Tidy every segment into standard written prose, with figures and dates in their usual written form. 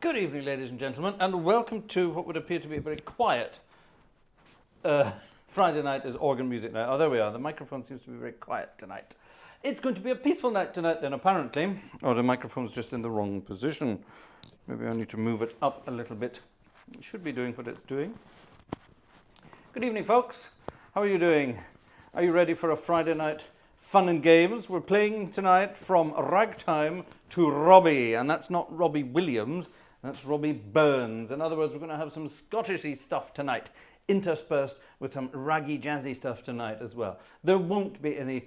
Good evening, ladies and gentlemen, and welcome to what would appear to be a very quiet Friday night as organ music night. Oh, there we are. The microphone seems to be very quiet tonight. It's going to be a peaceful night tonight then, apparently. Or the microphone's just in the wrong position. Maybe I need to move it up a little bit. It should be doing what it's doing. Good evening, folks. How are you doing? Are you ready for a Friday night fun and games? We're playing tonight from Ragtime to Robbie, and that's not Robbie Williams, that's Robbie Burns. In other words, we're going to have some Scottishy stuff tonight, interspersed with some raggy, jazzy stuff tonight as well. There won't be any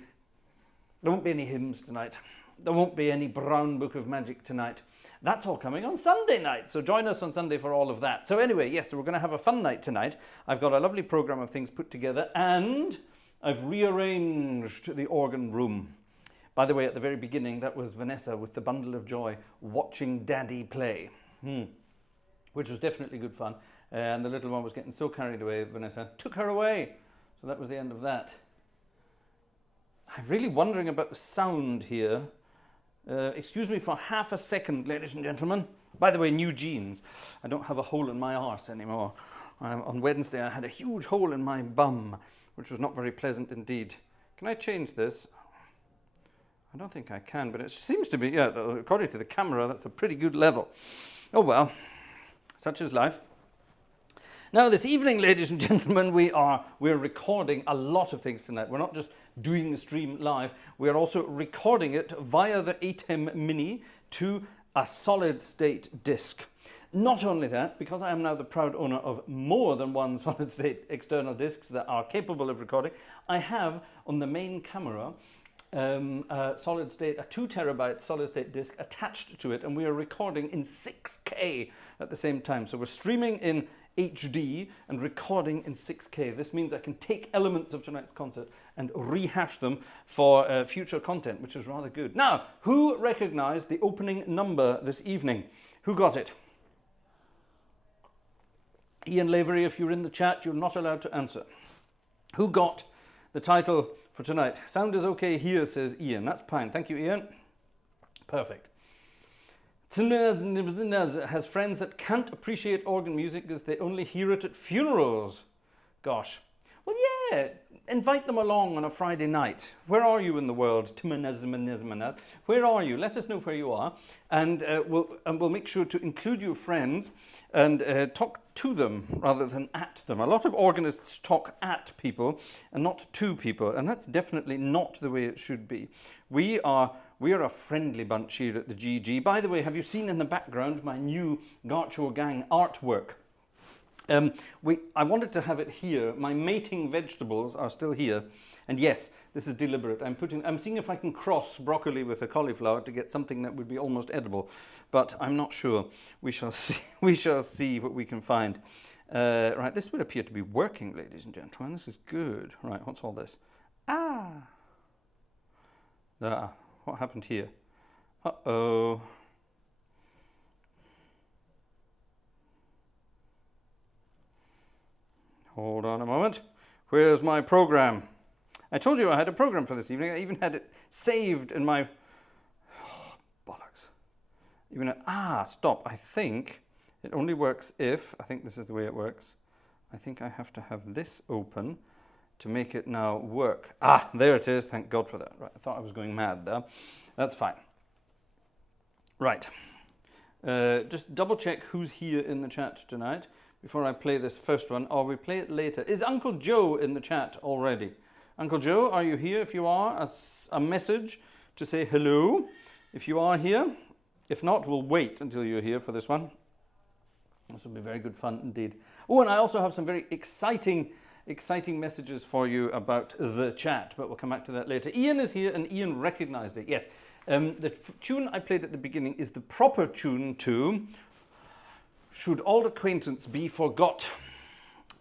hymns tonight. There won't be any Brown Book of Magic tonight. That's all coming on Sunday night, so join us on Sunday for all of that. So anyway, yes, so we're going to have a fun night tonight. I've got a lovely program of things put together, and I've rearranged the organ room. By the way, at the very beginning, that was Vanessa with the bundle of joy watching Daddy play, which was definitely good fun. And the little one was getting so carried away, Vanessa took her away. So that was the end of that. I'm really wondering about the sound here. Excuse me for half a second, ladies and gentlemen. By the way, new jeans. I don't have a hole in my arse anymore. On Wednesday, I had a huge hole in my bum, which was not very pleasant indeed. Can I change this? I don't think I can, but it seems to be, yeah, according to the camera, that's a pretty good level. Oh well, such is life. Now this evening, ladies and gentlemen, we're recording a lot of things tonight. We're not just doing the stream live, we're also recording it via the ATEM Mini to a solid state disc. Not only that, because I am now the proud owner of more than one solid state external discs that are capable of recording, I have on the main camera a 2 terabyte solid state disc attached to it, and we are recording in 6K at the same time. So we're streaming in HD and recording in 6K. This means I can take elements of tonight's concert and rehash them for future content, which is rather good. Now, who recognized the opening number this evening? Who got it? Ian Lavery, if you're in the chat, you're not allowed to answer. Who got the title for tonight? Sound is okay here, says Ian. That's fine. Thank you, Ian. Perfect. Has friends that can't appreciate organ music because they only hear it at funerals. Gosh. Well, yeah, invite them along on a Friday night. Where are you in the world? Where are you? Let us know where you are, and we'll make sure to include your friends and talk to them rather than at them. A lot of organists talk at people and not to people, and that's definitely not the way it should be. We are a friendly bunch here at the GG. By the way, have you seen in the background my new Gartshore gang artwork? I wanted to have it here. My mating vegetables are still here. And yes, this is deliberate. I'm seeing if I can cross broccoli with a cauliflower to get something that would be almost edible. But I'm not sure. We shall see. We shall see what we can find. Right, this would appear to be working, ladies and gentlemen. This is good. Right, what's all this? What happened here? Uh-oh. Hold on a moment. Where's my program? I told you I had a program for this evening. I even had it saved in my... Oh, bollocks. Stop. I think it only works if... I think this is the way it works. I think I have to have this open to make it now work. There it is. Thank God for that. Right, I thought I was going mad there. That's fine. Right. Just double check who's here in the chat tonight before I play this first one, or we play it later. Is Uncle Joe in the chat already? Uncle Joe, are you here? If you are, a message to say hello, if you are here. If not, we'll wait until you're here for this one. This will be very good fun indeed. Oh, and I also have some very exciting messages for you about the chat, but we'll come back to that later. Ian is here, and Ian recognized it. Yes, the tune I played at the beginning is the proper tune to Should Old Acquaintance Be Forgot,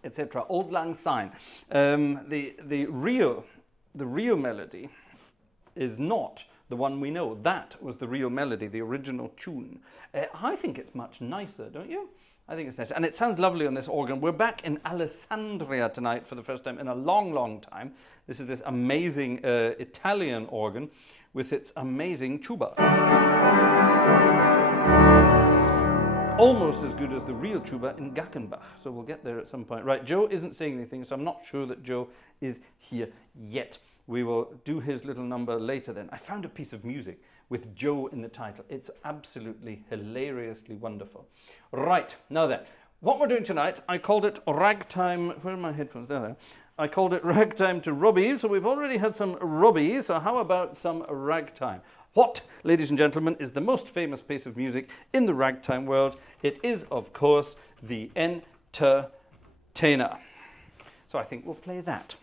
etc. Old Lang Syne. The real melody is not the one we know. That was the real melody, the original tune. I think it's much nicer, don't you? I think it's nice. And it sounds lovely on this organ. We're back in Alessandria tonight for the first time in a long, long time. This is this amazing Italian organ with its amazing tuba. almost as good as the real tuba in Gackenbach. So we'll get there at some point. Right, Joe isn't saying anything, so I'm not sure that Joe is here yet. We will do his little number later then. I found a piece of music with Joe in the title. It's absolutely hilariously wonderful. Right, now then, what we're doing tonight, I called it Ragtime. Where are my headphones? There. I called it Ragtime to Robbie, so we've already had some Robbie, so how about some Ragtime? What, ladies and gentlemen, is the most famous piece of music in the ragtime world? It is, of course, the Entertainer. So I think we'll play that.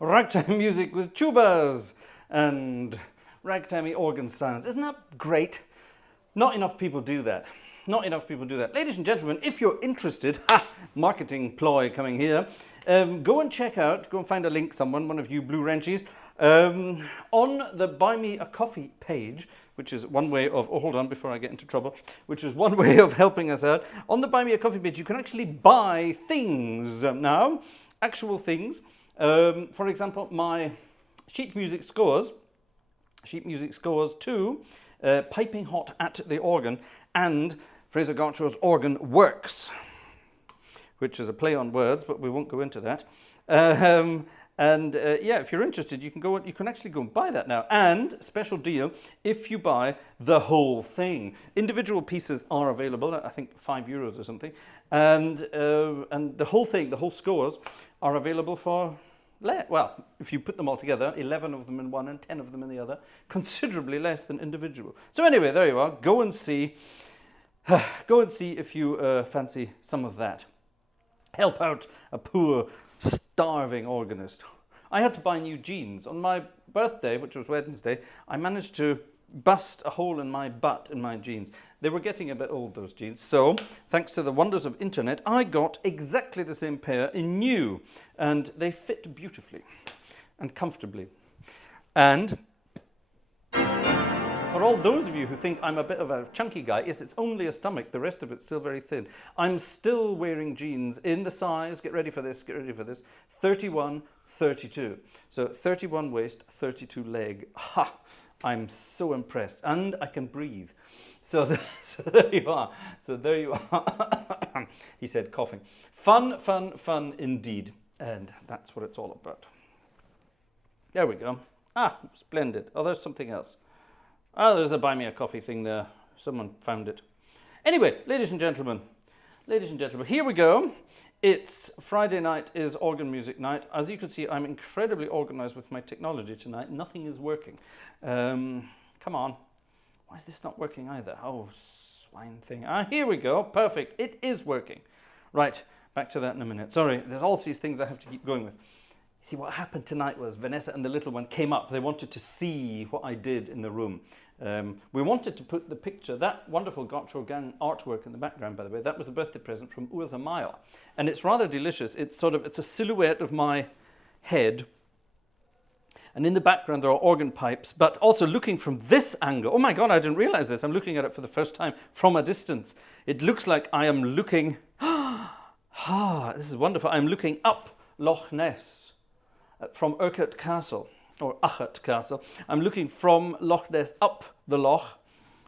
Ragtime music with tubas and ragtimey organ sounds. Isn't that great? Not enough people do that. Not enough people do that. Ladies and gentlemen, if you're interested, marketing ploy coming here, go and check out, go and find a link, one of you blue wrenchies, on the Buy Me a Coffee page, which is one way of, oh, hold on before I get into trouble, which is one way of helping us out. On the Buy Me a Coffee page, you can actually buy things now, actual things. For example, my sheet music scores 2, Piping Hot at the Organ, and Fraser Gartshore's Organ Works, which is a play on words, but we won't go into that. And yeah, if you're interested, you can actually go and buy that now. And special deal if you buy the whole thing. Individual pieces are available, I think €5 or something. And the whole thing, the whole scores, are available for, well, if you put them all together, 11 of them in one and 10 of them in the other, considerably less than individual. So anyway, there you are. Go and see. Go and see if you fancy some of that. Help out a poor, starving organist. I had to buy new jeans. On my birthday, which was Wednesday, I managed to bust a hole in my butt in my jeans. They were getting a bit old, those jeans. So, thanks to the wonders of internet, I got exactly the same pair in new. And they fit beautifully and comfortably. And for all those of you who think I'm a bit of a chunky guy, yes, it's only a stomach, the rest of it's still very thin. I'm still wearing jeans in the size, get ready for this, 31, 32. So 31 waist, 32 leg. Ha! I'm so impressed. And I can breathe. So there you are. So there you are. He said, coughing. Fun, fun, fun indeed. And that's what it's all about. There we go. Ah, splendid. Oh, there's something else. Oh, there's the buy me a coffee thing there. Someone found it. Anyway, ladies and gentlemen, here we go. It's Friday night is organ music night. As you can see, I'm incredibly organized with my technology tonight. Nothing is working. Come on. Why is this not working either? Oh, swine thing. Ah, here we go. Perfect. It is working. Right, back to that in a minute. Sorry, there's all these things I have to keep going with. See, what happened tonight was Vanessa and the little one came up. They wanted to see what I did in the room. We wanted to put the picture, that wonderful Gartshore gang artwork in the background, by the way, that was the birthday present from Wurlitzer. And it's rather delicious. It's a silhouette of my head. And in the background there are organ pipes, but also looking from this angle. Oh my God, I didn't realize this. I'm looking at it for the first time from a distance. It looks like I am looking, this is wonderful. I'm looking up Loch Ness. From Urquhart Castle, or Achart Castle. I'm looking from Loch Ness up the loch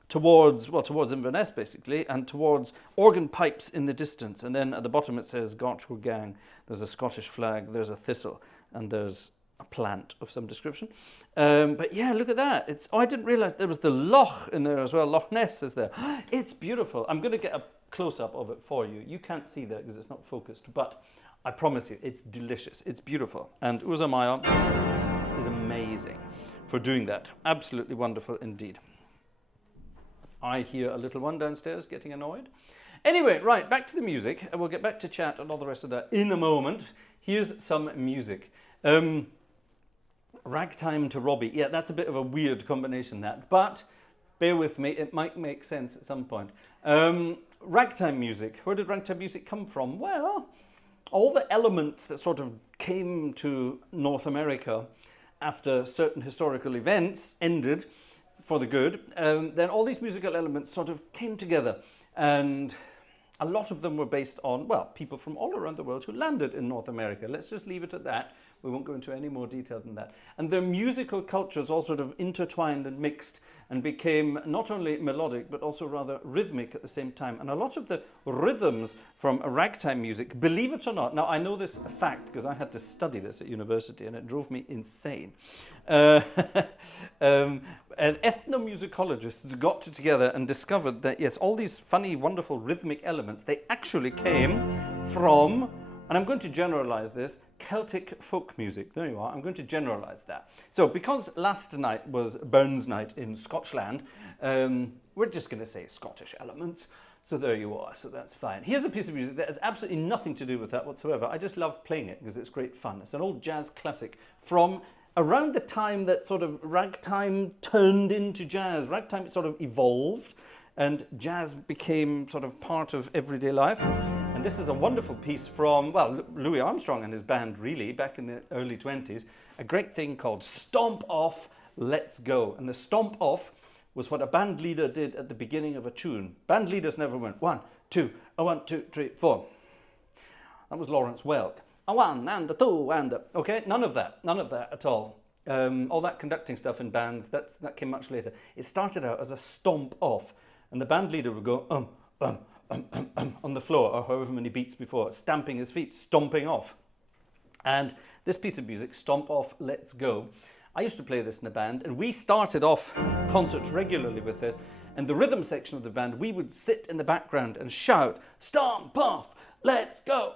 towards Inverness basically, and towards organ pipes in the distance. And then at the bottom it says Gartshore Gang. There's a Scottish flag, there's a thistle, and there's a plant of some description. But yeah, look at that. I didn't realize there was the loch in there as well. Loch Ness is there. It's beautiful. I'm going to get a close-up of it for you. You can't see that because it's not focused, but I promise you, it's delicious. It's beautiful. And Uzamaya is amazing for doing that. Absolutely wonderful indeed. I hear a little one downstairs getting annoyed. Anyway, right, back to the music. And we'll get back to chat and all the rest of that in a moment. Here's some music. Ragtime to Robbie. Yeah, that's a bit of a weird combination, that. But bear with me, it might make sense at some point. Ragtime music. Where did ragtime music come from? Well, all the elements that sort of came to North America after certain historical events ended for the good, then all these musical elements sort of came together, and a lot of them were based on, well, people from all around the world who landed in North America. Let's just leave it at that. We won't go into any more detail than that. And their musical cultures all sort of intertwined and mixed and became not only melodic, but also rather rhythmic at the same time. And a lot of the rhythms from ragtime music, believe it or not, now I know this fact because I had to study this at university and it drove me insane. And ethnomusicologists got together and discovered that, yes, all these funny, wonderful rhythmic elements, they actually came from, and I'm going to generalize this, Celtic folk music. There you are. I'm going to generalize that. So because last night was Burns Night in Scotland, we're just going to say Scottish elements. So there you are. So that's fine. Here's a piece of music that has absolutely nothing to do with that whatsoever. I just love playing it because it's great fun. It's an old jazz classic from around the time that sort of ragtime turned into jazz. Ragtime sort of evolved and jazz became sort of part of everyday life. And this is a wonderful piece from, well, Louis Armstrong and his band, really, back in the early 20s. A great thing called Stomp Off, Let's Go. And the Stomp Off was what a band leader did at the beginning of a tune. Band leaders never went 1, 2, 1, 2, 3, 4. That was Lawrence Welk. A 1 and a 2 and a... Okay, none of that at all. All that conducting stuff in bands, that came much later. It started out as a stomp off. And the band leader would go on the floor, or however many beats before, stamping his feet, stomping off. And this piece of music, Stomp Off, Let's Go, I used to play this in a band, and we started off concerts regularly with this. And the rhythm section of the band, we would sit in the background and shout, "Stomp off, let's go."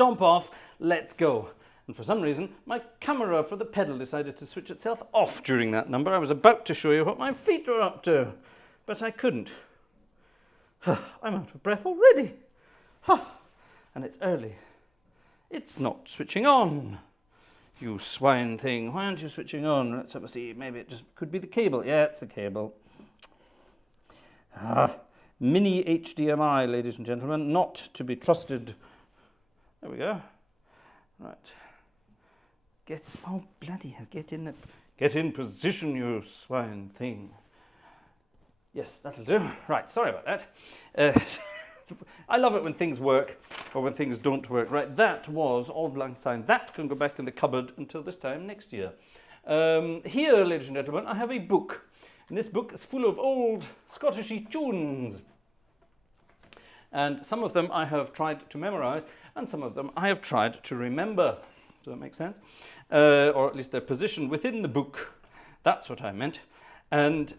Stomp Off, Let's Go. And for some reason, my camera for the pedal decided to switch itself off during that number. I was about to show you what my feet were up to, but I couldn't. I'm out of breath already. And it's early. It's not switching on. You swine thing, why aren't you switching on? Let's have a see. Maybe it just could be the cable. Yeah, it's the cable. Mini HDMI, ladies and gentlemen, not to be trusted. There we go. Right. Oh, bloody hell, get in position, you swine thing. Yes, that'll do. Right, sorry about that. I love it when things work or when things don't work. Right, that was Auld Lang Syne. That can go back in the cupboard until this time next year. Here, ladies and gentlemen, I have a book. And this book is full of old Scottishy tunes. And some of them I have tried to memorize, and some of them I have tried to remember. Does that make sense? Or at least they're positioned within the book That's what I meant. And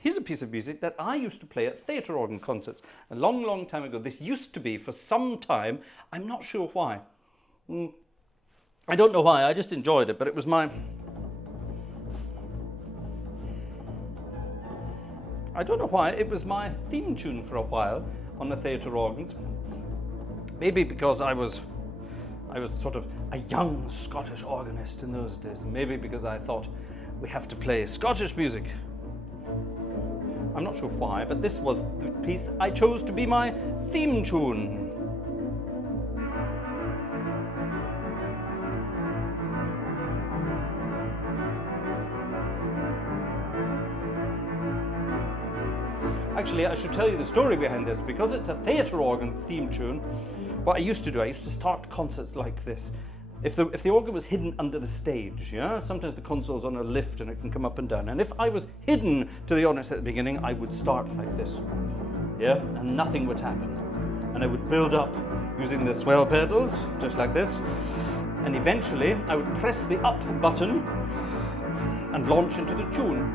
here's a piece of music that I used to play at theatre organ concerts a long, long time ago. This used to be for some time. I'm not sure why. I don't know why, I just enjoyed it, but it was my... I don't know why, it was my theme tune for a while on the theatre organs. Maybe because I was sort of a young Scottish organist in those days. Maybe because I thought we have to play Scottish music. I'm not sure why, but this was the piece I chose to be my theme tune. Actually, I should tell you the story behind this. Because it's a theatre organ theme tune, what I used to do, I used to start concerts like this. If the organ was hidden under the stage, yeah, sometimes the console's on a lift and it can come up and down. And if I was hidden to the audience at the beginning, I would start like this, yeah, and nothing would happen. And I would build up using the swell pedals, just like this. And eventually, I would press the up button and launch into the tune.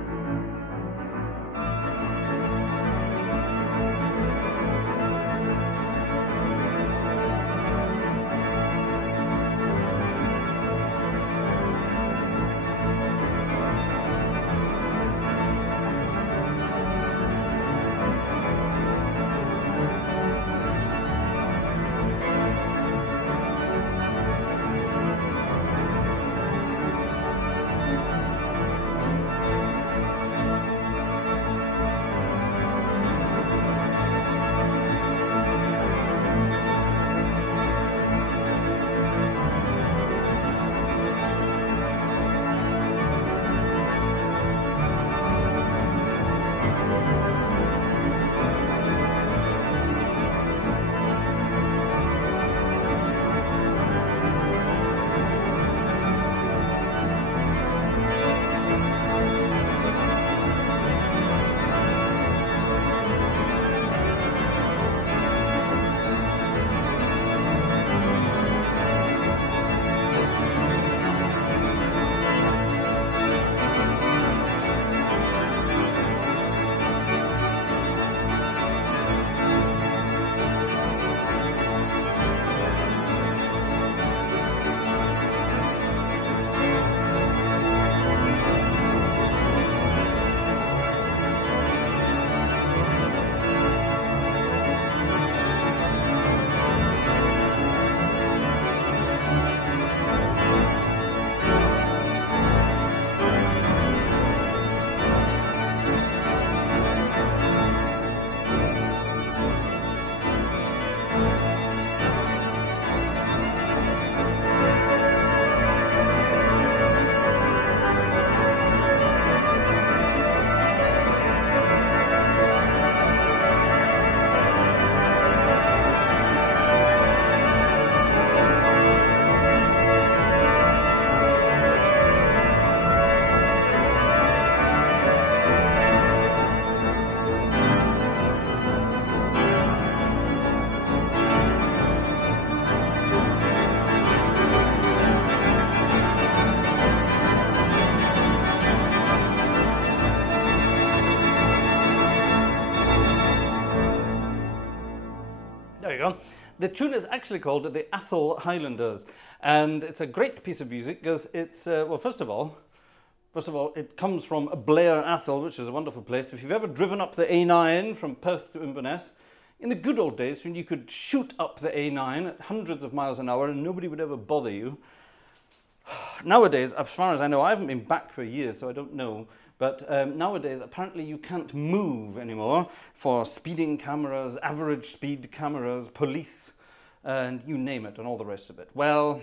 The tune is actually called the Atholl Highlanders, and it's a great piece of music because it's, well, first of all, it comes from Blair Atholl, which is a wonderful place. If you've ever driven up the A9 from Perth to Inverness, in the good old days when you could shoot up the A9 at hundreds of miles an hour and nobody would ever bother you. Nowadays, as far as I know, I haven't been back for years, so I don't know, but nowadays apparently you can't move anymore for speeding cameras, average speed cameras, police, and you name it, and all the rest of it. Well,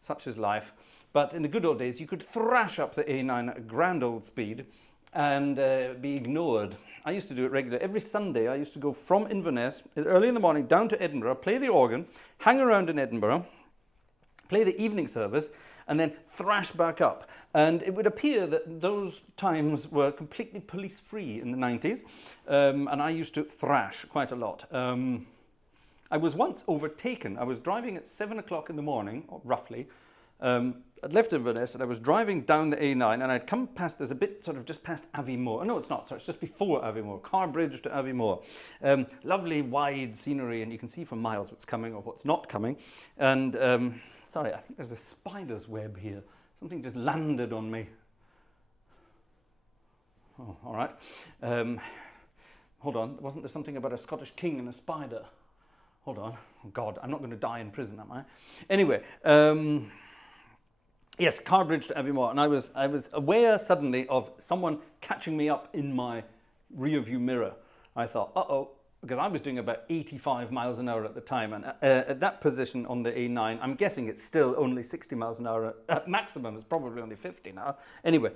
such is life. But in the good old days, you could thrash up the A9 at a grand old speed and be ignored. I used to do it regularly. Every Sunday, I used to go from Inverness, early in the morning, down to Edinburgh, play the organ, hang around in Edinburgh, play the evening service, and then thrash back up. And it would appear that those times were completely police-free in the 90s, and I used to thrash quite a lot. I was once overtaken. I was driving at 7 o'clock in the morning, roughly, I'd left Inverness and I was driving down the A9 and I'd come past, there's a bit sort of just past Aviemore. No, it's not, sorry, it's just before Aviemore, Carbridge to Aviemore. Lovely wide scenery and you can see for miles what's coming or what's not coming. And, sorry, I think there's a spider's web here. Something just landed on me. Oh, all right. Hold on, wasn't there something about a Scottish king and a spider? Hold on, oh God, I'm not going to die in prison, am I? Anyway, yes, Carbridge to Aviemore, and I was aware suddenly of someone catching me up in my rear view mirror. I thought, uh-oh, because I was doing about 85 miles an hour at the time, and at that position on the A9, I'm guessing it's still only 60 miles an hour. At maximum, it's probably only 50 now. Anyway,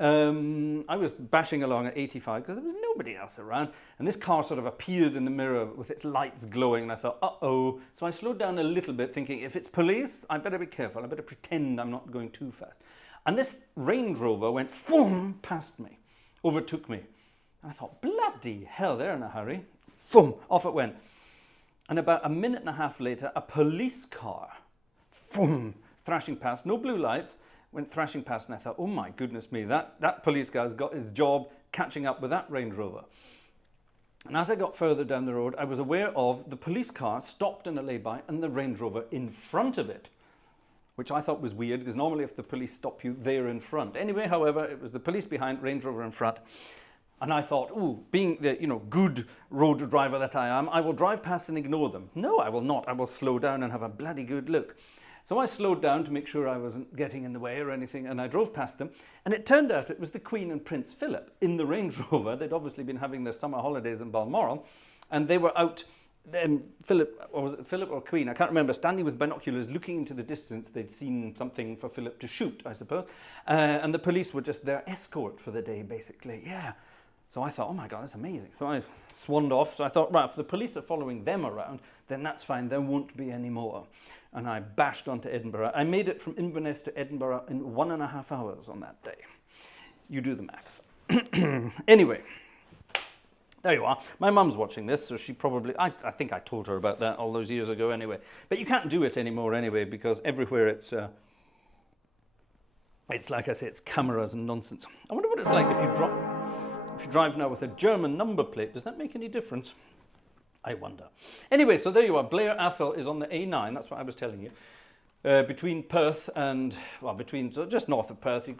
I was bashing along at 85 because there was nobody else around, and this car sort of appeared in the mirror with its lights glowing, and I thought, uh-oh. So I slowed down a little bit, thinking, if it's police, I better be careful. I better pretend I'm not going too fast. And this Range Rover went foom past me, overtook me. And I thought, bloody hell, they're in a hurry. Foom, off it went. And about a minute and a half later, a police car, foom, thrashing past, no blue lights, went thrashing past, and I thought, oh my goodness me, that police guy's got his job catching up with that Range Rover. And as I got further down the road, I was aware of the police car stopped in a lay-by and the Range Rover in front of it, which I thought was weird, because normally if the police stop you, they're in front. Anyway, however, it was the police behind, Range Rover in front. And I thought, ooh, being the good road driver that I am, I will drive past and ignore them. No, I will not. I will slow down and have a bloody good look. So I slowed down to make sure I wasn't getting in the way or anything, and I drove past them. And it turned out it was the Queen and Prince Philip in the Range Rover. They'd obviously been having their summer holidays in Balmoral, and they were out, Philip, or was it Philip or Queen? I can't remember, standing with binoculars looking into the distance. They'd seen something for Philip to shoot, I suppose. And the police were just their escort for the day, basically. Yeah. So I thought, oh my God, that's amazing. So I swanned off. So I thought, right, if the police are following them around, then that's fine. There won't be any more. And I bashed onto Edinburgh. I made it from Inverness to Edinburgh in 1.5 hours on that day. You do the maths. Anyway, there you are. My mum's watching this, so she probably, I think I told her about that all those years ago anyway. But you can't do it anymore anyway, because everywhere it's like I say, it's cameras and nonsense. I wonder what it's like if you drive now with a German number plate. Does that make any difference? I wonder. Anyway, so there you are. Blair Athol is on the A9. That's what I was telling you. Between Perth and, well, so just north of Perth, you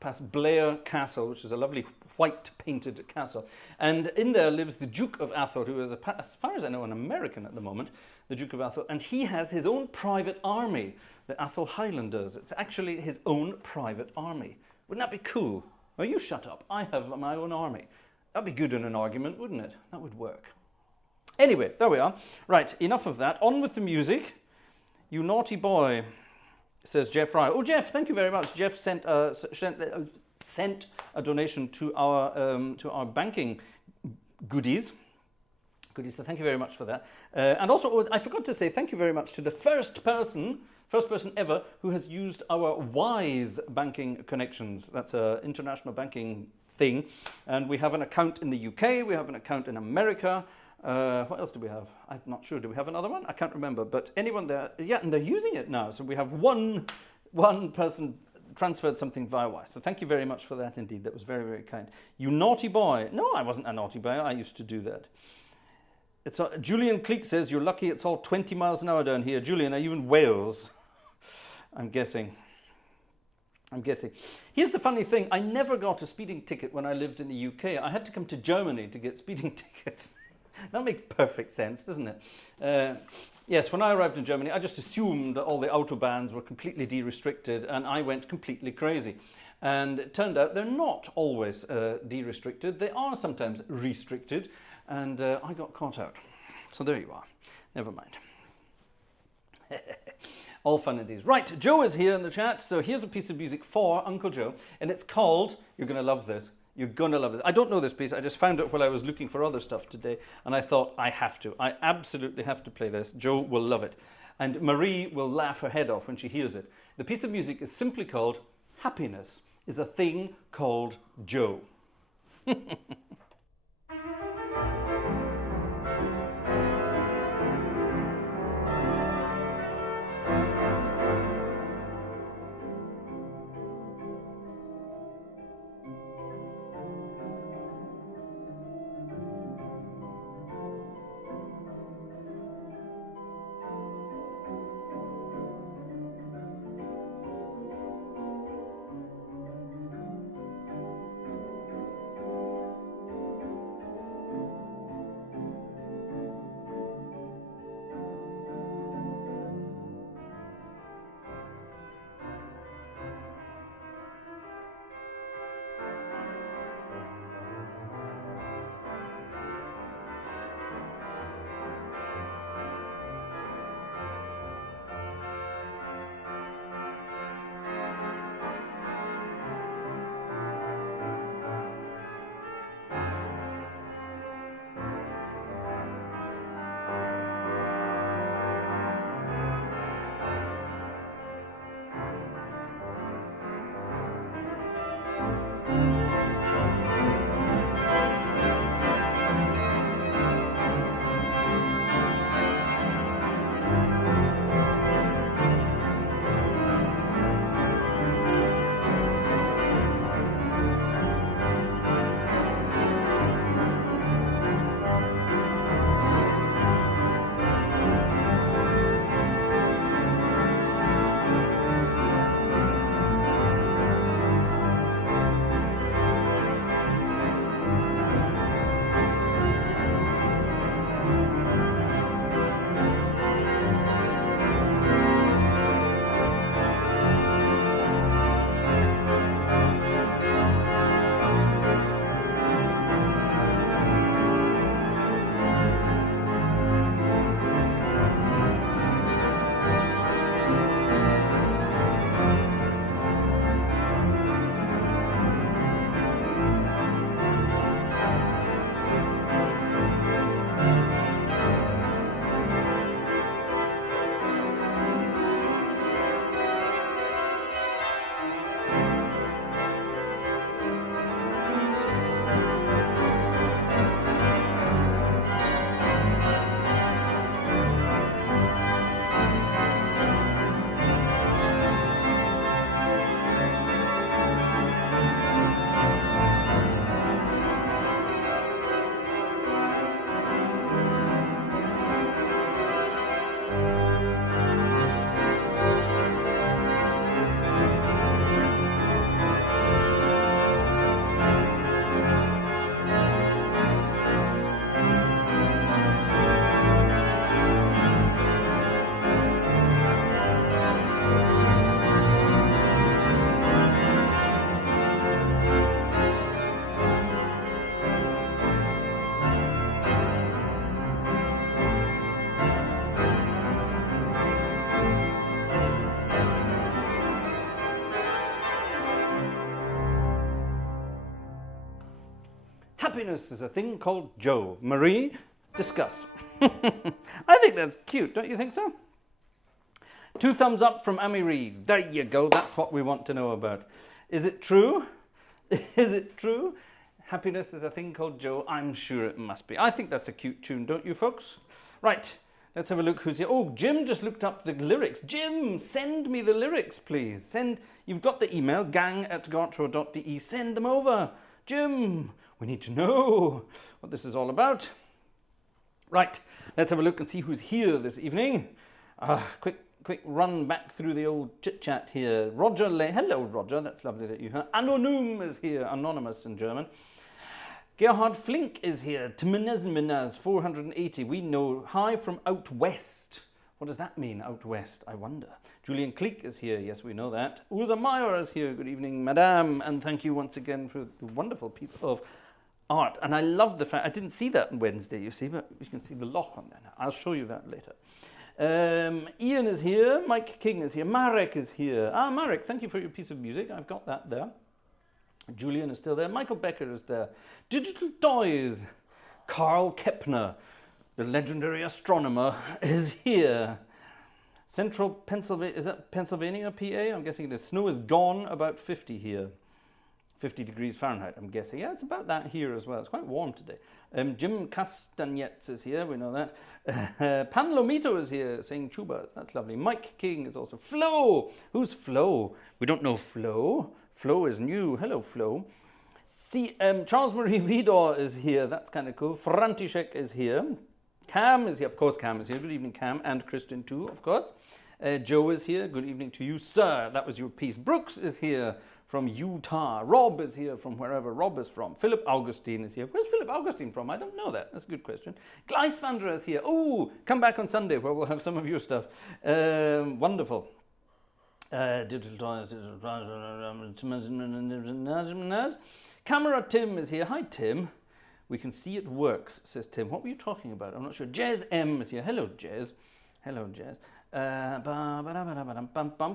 pass Blair Castle, which is a lovely white painted castle. And in there lives the Duke of Athol, who is, as far as I know, an American at the moment, the Duke of Athol. And he has his own private army, the Athol Highlanders. It's actually his own private army. Wouldn't that be cool? Oh, you shut up. I have my own army. That'd be good in an argument, wouldn't it? That would work. Anyway, there we are. Right, enough of that. On with the music. You naughty boy, says Jeff Rye. Oh, Jeff, thank you very much. Jeff sent a donation to our banking goodies. So thank you very much for that. And also, I forgot to say thank you very much to the first person ever who has used our Wise banking connections. That's an international banking thing. And we have an account in the UK, we have an account in America. What else do we have? I'm not sure. Do we have another one? I can't remember. But anyone there, yeah, and they're using it now. So we have one person transferred something via Wise. So thank you very much for that indeed. That was very, very kind. You naughty boy. No, I wasn't a naughty boy. I used to do that. It's Julian Cleek says, you're lucky it's all 20 miles an hour down here. Julian, are you in Wales? I'm guessing. Here's the funny thing. I never got a speeding ticket when I lived in the UK. I had to come to Germany to get speeding tickets. That makes perfect sense, doesn't it? Yes, when I arrived in Germany, I just assumed that all the autobahns were completely de-restricted, and I went completely crazy. And it turned out they're not always de-restricted. They are sometimes restricted, and I got caught out. So there you are. Never mind. All fun and ease. Right, Joe is here in the chat, so here's a piece of music for Uncle Joe, and it's called, you're going to love this, you're going to love this. I don't know this piece. I just found it while I was looking for other stuff today. And I thought, I have to. I absolutely have to play this. Joe will love it. And Marie will laugh her head off when she hears it. The piece of music is simply called Happiness is a Thing Called Joe. happiness is a thing called Joe. Marie, discuss. I think that's cute, don't you think so? 2 thumbs up from Amy Reed. There you go, that's what we want to know about. Is it true? Is it true? Happiness is a thing called Joe. I'm sure it must be. I think that's a cute tune, don't you folks? Right, let's have a look who's here. Oh, Jim just looked up the lyrics. Jim, send me the lyrics, please. You've got the email, gang@gartshore.de. Send them over. Jim, we need to know what this is all about. Right, let's have a look and see who's here this evening. Quick run back through the old chit-chat here. Roger hello, Roger. That's lovely that you're here. Anonym is here. Anonymous in German. Gerhard Flink is here. Tmenez 480. We know. Hi from out west. What does that mean, out west? I wonder. Julian Kleek is here. Yes, we know that. Uza Meyer is here. Good evening, madame. And thank you once again for the wonderful piece of art. And I love the fact, I didn't see that on Wednesday, you see, but you can see the loch on there now. I'll show you that later. Ian is here. Mike King is here. Marek is here. Marek, thank you for your piece of music. I've got that there. Julian is still there. Michael Becker is there. Digital Toys. Carl Kepner, the legendary astronomer, is here. Central Pennsylvania, is that Pennsylvania, PA? I'm guessing the snow is gone, about 50 here. 50 degrees Fahrenheit, I'm guessing. Yeah, it's about that here as well. It's quite warm today. Jim Castanets is here, we know that. Pan Lomito is here saying chubas, that's lovely. Mike King is also. Flo! Who's Flo? We don't know Flo. Flo is new. Hello, Flo. Charles Marie Vidor is here, that's kind of cool. František is here. Cam is here, of course Cam is here. Good evening, Cam, and Kristen too, of course. Joe is here, good evening to you, sir. That was your piece. Brooks is here from Utah. Rob is here from wherever Rob is from. Philip Augustine is here. Where's Philip Augustine from? I don't know that. That's a good question. Gleiswander is here. Oh, come back on Sunday where we'll have some of your stuff. Wonderful. Digital Toys. Camera Tim is here. Hi, Tim. We can see it works, says Tim. What were you talking about? I'm not sure. Jez M is here. Hello, Jez. Hello, Jez.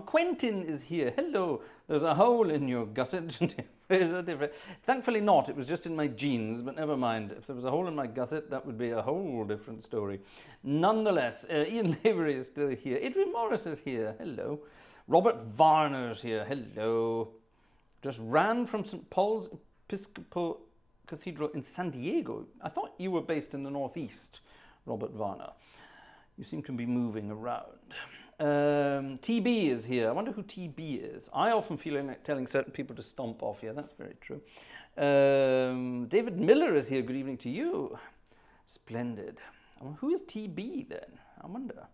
Quentin is here. Hello. There's a hole in your gusset. Thankfully not. It was just in my jeans, but never mind. If there was a hole in my gusset, that would be a whole different story. Nonetheless, Ian Lavery is still here. Adrian Morris is here. Hello. Robert Varner is here. Hello. Just ran from St. Paul's Episcopal Cathedral in San Diego. I thought you were based in the Northeast, Robert Varner. You seem to be moving around. TB is here. I wonder who TB is. I often feel like telling certain people to stomp off. Yeah, that's very true. David Miller is here. Good evening to you. Splendid. Who is TB then? I wonder.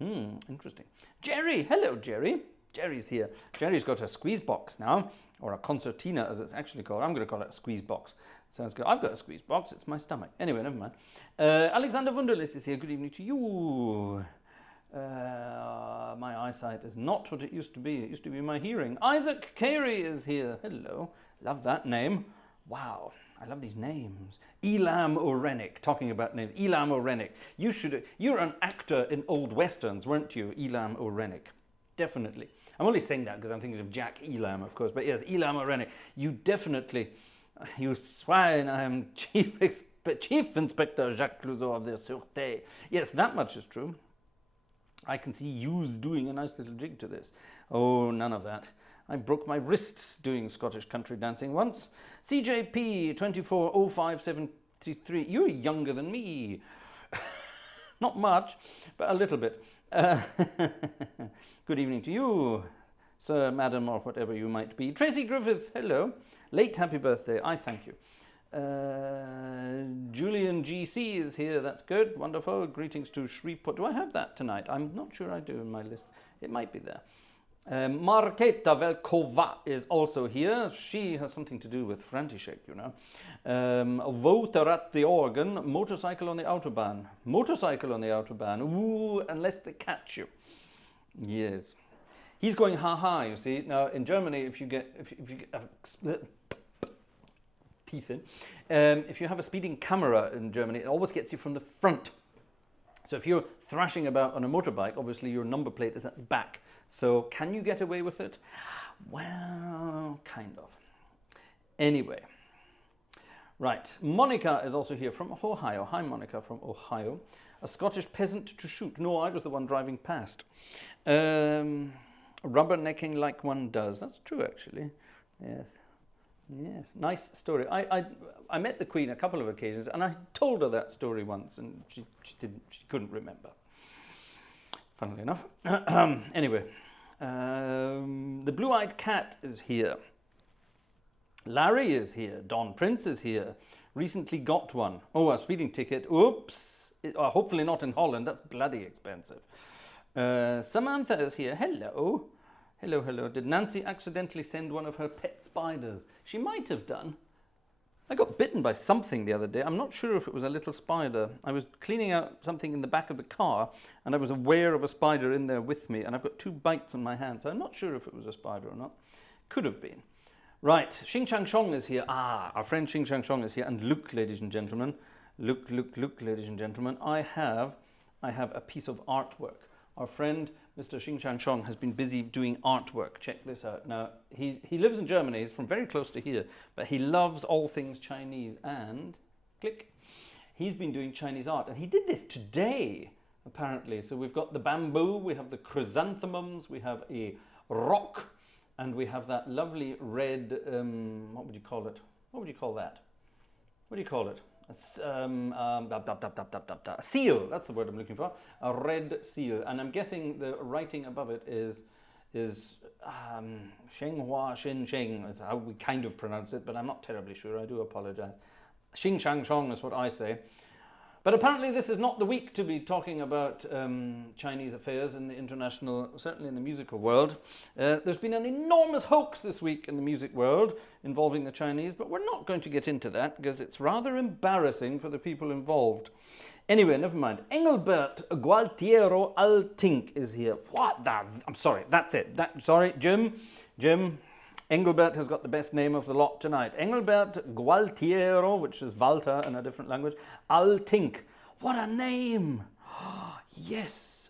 Interesting. Jerry. Hello, Jerry. Jerry's here. Jerry's got a squeeze box now, or a concertina as it's actually called. I'm going to call it a squeeze box. Sounds good. I've got a squeeze box. It's my stomach. Anyway, never mind. Alexander Wunderlist is here. Good evening to you. My eyesight is not what it used to be. It used to be my hearing. Isaac Carey is here. Hello. Love that name. Wow. I love these names. Elam Orenik. Talking about names. Elam Orenik. You're an actor in old westerns, weren't you? Elam Orenik. Definitely. I'm only saying that because I'm thinking of Jack Elam, of course. But yes, Elam Orenik. You definitely... You swine, I am Chief Inspector Jacques Clouseau of the Sûreté. Yes, that much is true. I can see yous doing a nice little jig to this. Oh, none of that. I broke my wrist doing Scottish country dancing once. CJP 240573. You're younger than me. Not much, but a little bit. Good evening to you, sir, madam, or whatever you might be. Tracy Griffith, hello. Late happy birthday, I thank you. Julian GC is here, that's good, wonderful. Greetings to Shreveport. Do I have that tonight? I'm not sure I do in my list. It might be there. Marketa Velkova is also here. She has something to do with František, you know. Voter at the organ, motorcycle on the Autobahn. Motorcycle on the Autobahn, ooh, unless they catch you. Yes. He's going ha-ha, you see. Now, in Germany, if you get teeth in, if you have a speeding camera in Germany, it always gets you from the front. So if you're thrashing about on a motorbike, obviously your number plate is at the back. So can you get away with it? Well, kind of. Anyway, Right, Monica is also here from Ohio. Hi, Monica from Ohio. A Scottish peasant to shoot. No, I was the one driving past. Rubbernecking like one does. That's true, actually. Yes. Yes, nice story. I met the Queen a couple of occasions, and I told her that story once, and she couldn't remember. Funnily enough. Anyway, the blue-eyed cat is here. Larry is here. Don Prince is here. Recently got one. Oh, a speeding ticket. Oops. Hopefully not in Holland. That's bloody expensive. Samantha is here. Hello. Hello, hello. Did Nancy accidentally send one of her pet spiders? She might have done. I got bitten by something the other day. I'm not sure if it was a little spider. I was cleaning out something in the back of the car, and I was aware of a spider in there with me, and I've got 2 bites on my hand, so I'm not sure if it was a spider or not. Could have been. Right, Xing Chang Chong is here. Ah, our friend Xing Chang Chong is here. And look, ladies and gentlemen, look, ladies and gentlemen, I have a piece of artwork. Our friend, Mr. Xing Chang Chong, has been busy doing artwork. Check this out. Now, he lives in Germany. He's from very close to here, but he loves all things Chinese. And, click, he's been doing Chinese art. And he did this today, apparently. So we've got the bamboo, we have the chrysanthemums, we have a rock, and we have that lovely red, what would you call it? What would you call that? What do you call it? A seal, that's the word I'm looking for. A red seal. And I'm guessing the writing above it is Shenghua Shin Sheng, is how we kind of pronounce it, but I'm not terribly sure. I do apologize. Xing Chang Chong is what I say. But apparently this is not the week to be talking about Chinese affairs in the international, certainly in the musical world. There's been an enormous hoax this week in the music world involving the Chinese, but we're not going to get into that because it's rather embarrassing for the people involved. Anyway, never mind. Engelbert Gualtiero Altink is here. What the? I'm sorry, that's it. Sorry, Jim. Engelbert has got the best name of the lot tonight. Engelbert Gualtiero, which is Walter in a different language. Altink. What a name. Yes.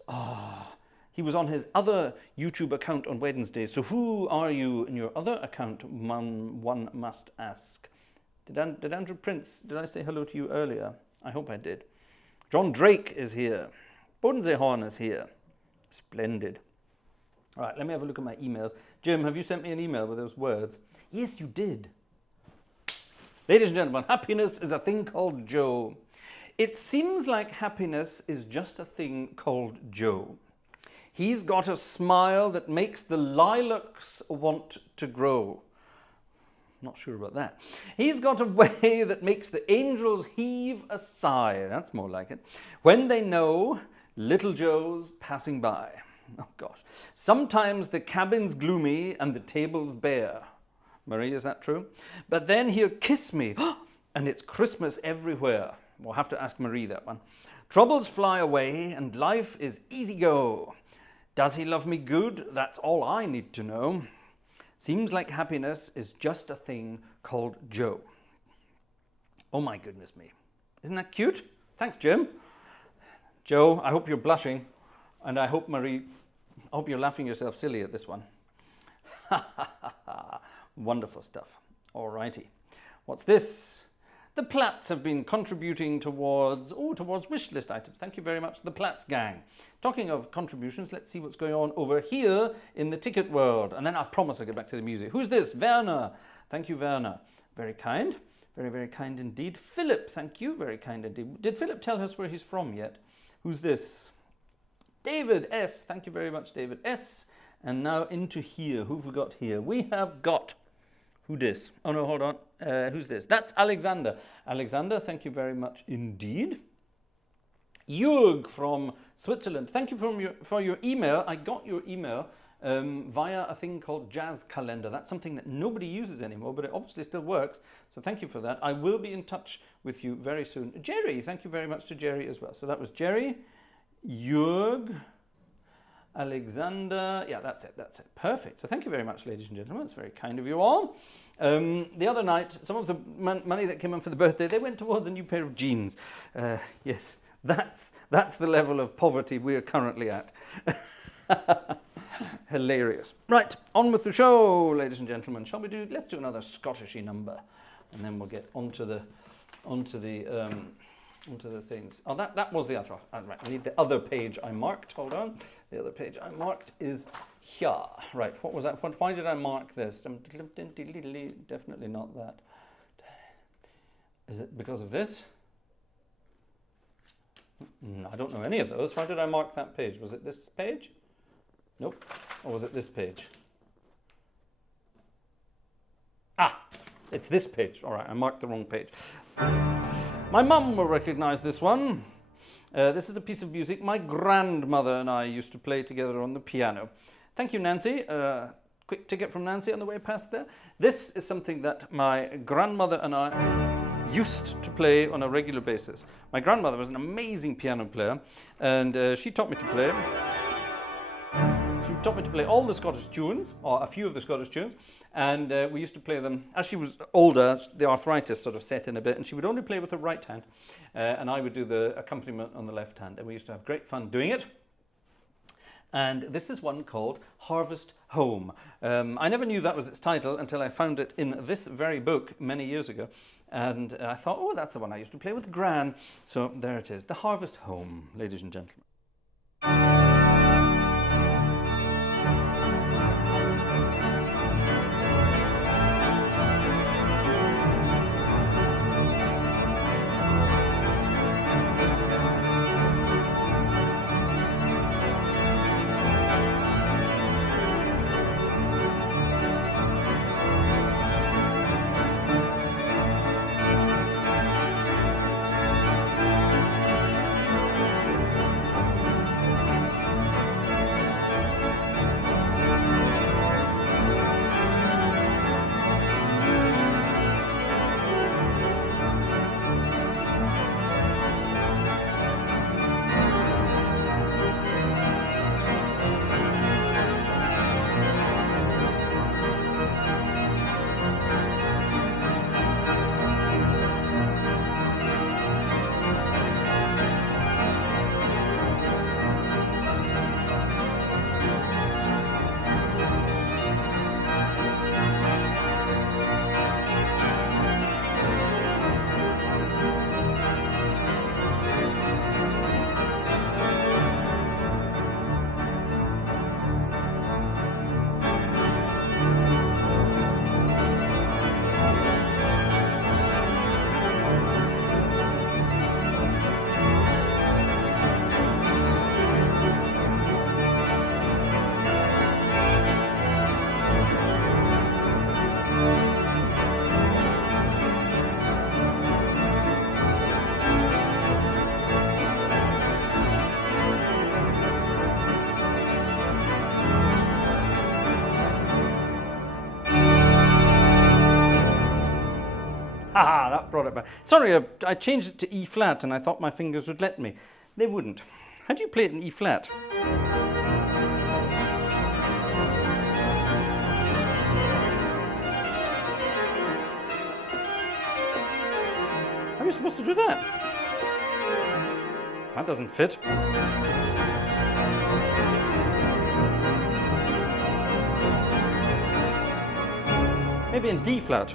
He was on his other YouTube account on Wednesday. So who are you in your other account, one must ask? Did Andrew Prince, did I say hello to you earlier? I hope I did. John Drake is here. Bodensee is here. Splendid. All right, let me have a look at my emails. Jim, have you sent me an email with those words? Yes, you did. Ladies and gentlemen, happiness is a thing called Joe. It seems like happiness is just a thing called Joe. He's got a smile that makes the lilacs want to grow. Not sure about that. He's got a way that makes the angels heave a sigh. That's more like it. When they know little Joe's passing by. Oh, gosh. Sometimes the cabin's gloomy and the table's bare. Marie, is that true? But then he'll kiss me, and it's Christmas everywhere. We'll have to ask Marie that one. Troubles fly away, and life is easy go. Does he love me good? That's all I need to know. Seems like happiness is just a thing called Joe. Oh, my goodness me. Isn't that cute? Thanks, Jim. Joe, I hope you're blushing. And I hope, Marie, I hope you're laughing yourself silly at this one. Wonderful stuff. All righty. What's this? The Platts have been contributing towards wish list items. Thank you very much, the Platts gang. Talking of contributions, let's see what's going on over here in the ticket world. And then I promise I'll get back to the music. Who's this? Werner. Thank you, Werner. Very kind. Very, very kind indeed. Philip, thank you. Very kind indeed. Did Philip tell us where he's from yet? Who's this? David S. Thank you very much, David S. And now into here. Who have we got here? We have got... Who this? Oh, no, hold on. Who's this? That's Alexander. Alexander, thank you very much indeed. Jörg from Switzerland. Thank you for your email. I got your email via a thing called Jazz Calendar. That's something that nobody uses anymore, but it obviously still works. So thank you for that. I will be in touch with you very soon. Jerry, thank you very much to Jerry as well. So that was Jerry, Jörg, Alexander. Yeah, that's it. Perfect. So thank you very much, ladies and gentlemen. It's very kind of you all. The other night, some of the money that came in for the birthday, they went towards a new pair of jeans. Yes, that's the level of poverty we are currently at. Hilarious. Right, on with the show, ladies and gentlemen. Let's do another Scottishy number. and then we'll get onto the things. Oh, that was the other one. Right, I need the other page I marked. Hold on. The other page I marked is here. Right, what was that? Why did I mark this? Definitely not that. Is it because of this? I don't know any of those. Why did I mark that page? Was it this page? Nope. Or was it this page? Ah, it's this page. All right, I marked the wrong page. My mum will recognize this one. This is a piece of music my grandmother and I used to play together on the piano. Thank you, Nancy. Quick ticket from Nancy on the way past there. This is something that my grandmother and I used to play on a regular basis. My grandmother was an amazing piano player, and she taught me to play. She taught me to play all the Scottish tunes, or a few of the Scottish tunes, and we used to play them. As she was older, the arthritis sort of set in a bit, and she would only play with her right hand, and I would do the accompaniment on the left hand, and we used to have great fun doing it. And this is one called Harvest Home. I never knew that was its title until I found it in this very book many years ago, and I thought, oh, that's the one I used to play with Gran. So there it is, the Harvest Home, ladies and gentlemen. Ah, that brought it back. Sorry, I changed it to E flat and I thought my fingers would let me. They wouldn't. How do you play it in E flat? How are you supposed to do that? That doesn't fit. Maybe in D flat.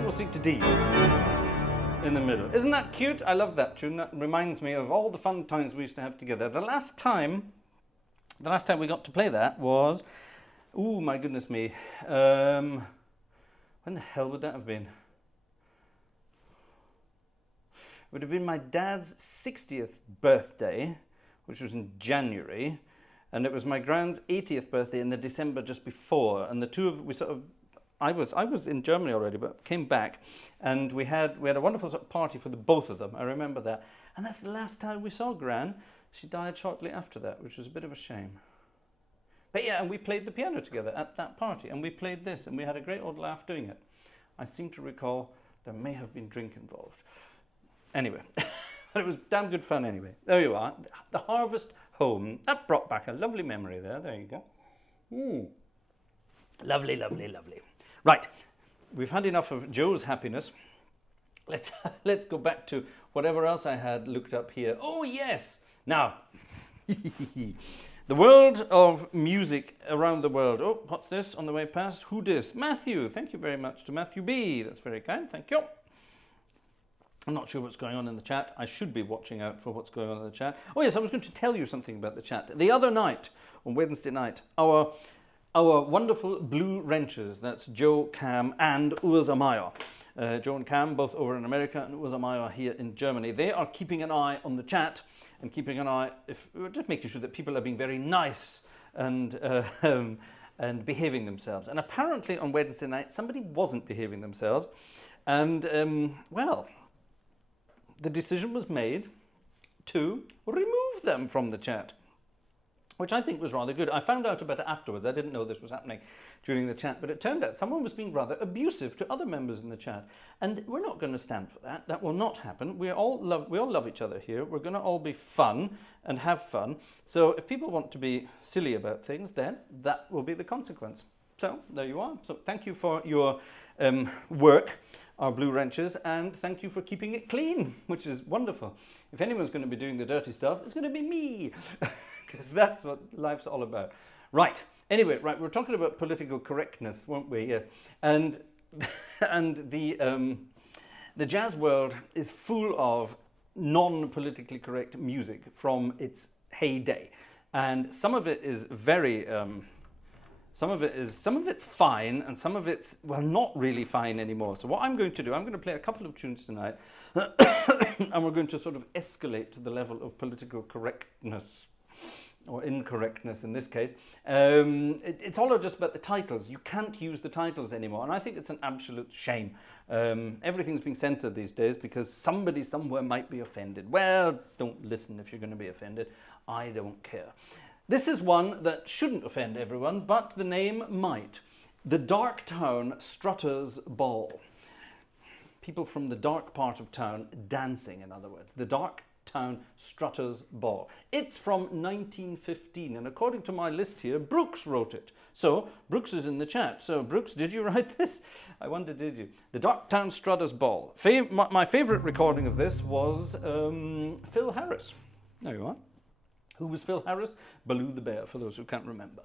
We'll stick to D in the middle. Isn't that cute? I love that tune. That reminds me of all the fun times we used to have together. The last time we got to play that was, oh my goodness me, when the hell would that have been? It would have been my dad's 60th birthday, which was in January, and it was my grand's 80th birthday in the December just before, and the two of we sort of. I was in Germany already, but came back, and we had a wonderful sort of party for the both of them. I remember that, and that's the last time we saw Gran. She died shortly after that, which was a bit of a shame. But yeah, and we played the piano together at that party, and we played this, and we had a great old laugh doing it. I seem to recall there may have been drink involved. Anyway, but it was damn good fun anyway. There you are, the Harvest Home. That brought back a lovely memory there. There you go. Lovely, lovely, lovely. Right, we've had enough of Joe's happiness. let's go back to whatever else I had looked up here. Oh yes. Now, the world of music around the world. Oh, what's this on the way past? Who dis? Matthew. Thank you very much to Matthew B. That's very kind. Thank you. I'm not sure what's going on in the chat. I should be watching out for what's going on in the chat. Oh yes, I was going to tell you something about the chat. The other night, on Wednesday night, our wonderful Blue Wrenches, that's Joe, Cam and Urza Meyer. Joe and Cam, both over in America, and Urza Meyer here in Germany. They are keeping an eye on the chat and keeping an eye, just making sure that people are being very nice and behaving themselves. And apparently on Wednesday night, somebody wasn't behaving themselves. And, well, the decision was made to remove them from the chat, which I think was rather good. I found out about it afterwards. I didn't know this was happening during the chat, but it turned out someone was being rather abusive to other members in the chat, and we're not going to stand for that. That will not happen. We all love each other here. We're going to all be fun and have fun. So if people want to be silly about things, then that will be the consequence. So there you are. So thank you for your work, our Blue Wrenches, and thank you for keeping it clean, which is wonderful. If anyone's going to be doing the dirty stuff, it's going to be me, because that's what life's all about. Right. Anyway, right, we're talking about political correctness, weren't we? Yes. And the jazz world is full of non-politically correct music from its heyday, and some of it is very some of it's fine, and some of it's, well, not really fine anymore. So what I'm going to do, I'm going to play a couple of tunes tonight, and we're going to sort of escalate to the level of political correctness, or incorrectness in this case. It's all just about the titles. You can't use the titles anymore, and I think it's an absolute shame. Everything's being censored these days because somebody somewhere might be offended. Well, don't listen if you're going to be offended. I don't care. This is one that shouldn't offend everyone, but the name might. The Dark Town Strutters Ball. People from the dark part of town dancing, in other words. The Dark Town Strutters Ball. It's from 1915, and according to my list here, Brooks wrote it. So, Brooks is in the chat. So, Brooks, did you write this? I wonder, did you? The Dark Town Strutters Ball. My favourite recording of this was Phil Harris. There you are. Who was Phil Harris? Baloo the Bear, for those who can't remember.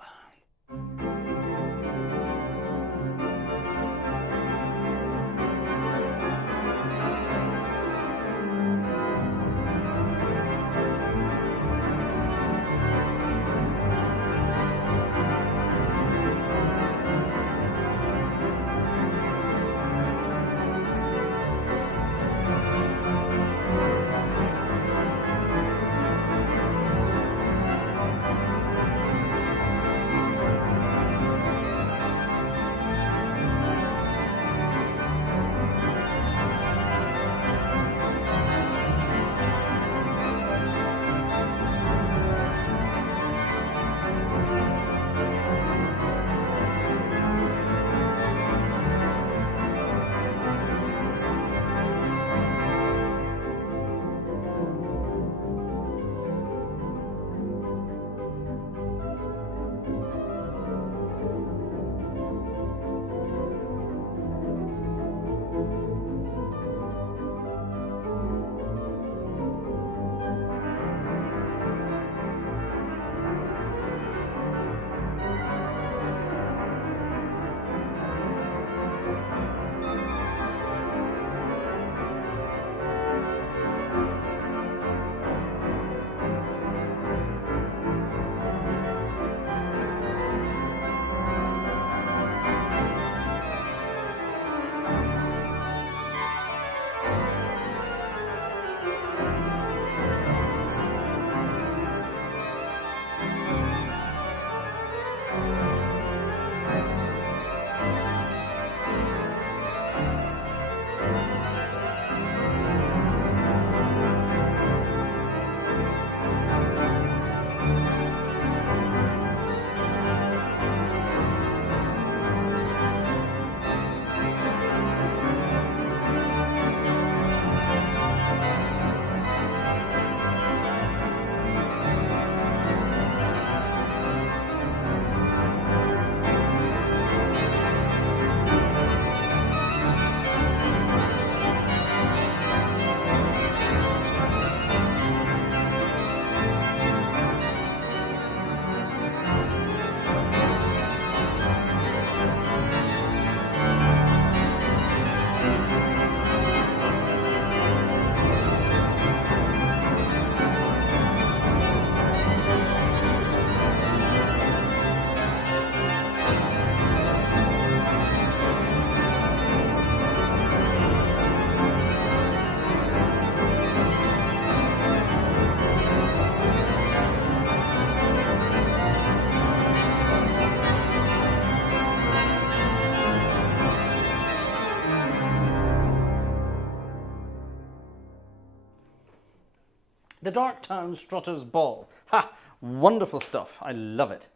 The Darktown Strutter's Ball. Ha! Wonderful stuff. I love it.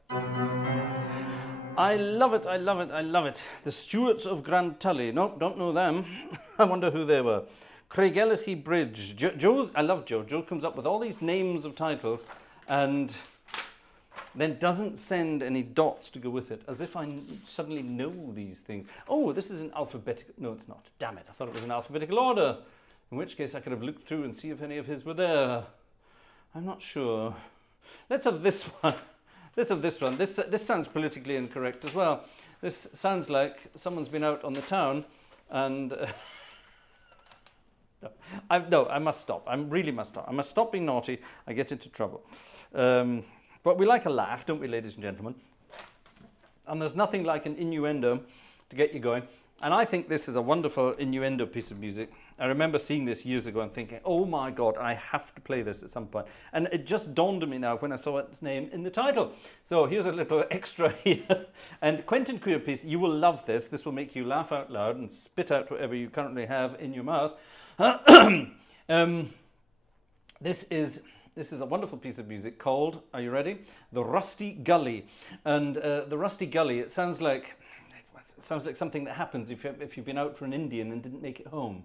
I love it, I love it, I love it. The Stewarts of Grand Tully. No, don't know them. I wonder who they were. Craigellichy Bridge. I love Joe. Joe comes up with all these names of titles and then doesn't send any dots to go with it, as if I suddenly know these things. Oh, this is an alphabetical... No, it's not. Damn it. I thought it was in alphabetical order. In which case I could have looked through and see if any of his were there. I'm not sure. Let's have this one. Let's have this one. This sounds politically incorrect as well. This sounds like someone's been out on the town and... No, I must stop. I really must stop. I must stop being naughty. I get into trouble. But we like a laugh, don't we, ladies and gentlemen? And there's nothing like an innuendo to get you going. And I think this is a wonderful innuendo piece of music. I remember seeing this years ago and thinking, oh my God, I have to play this at some point. And it just dawned on me now when I saw its name in the title. So here's a little extra here. And Quentin Queerpiece, you will love this. This will make you laugh out loud and spit out whatever you currently have in your mouth. This is a wonderful piece of music called, are you ready? The Rusty Gully. And the Rusty Gully, it sounds like something that happens if you've been out for an Indian and didn't make it home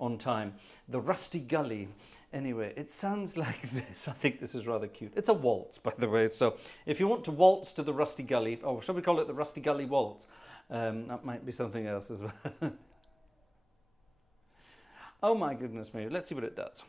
on time. The Rusty Gully. Anyway, it sounds like this. I think this is rather cute. It's a waltz, by the way. So if you want to waltz to the Rusty Gully, or shall we call it the Rusty Gully Waltz? That might be something else as well. Oh my goodness me. Let's see what it does.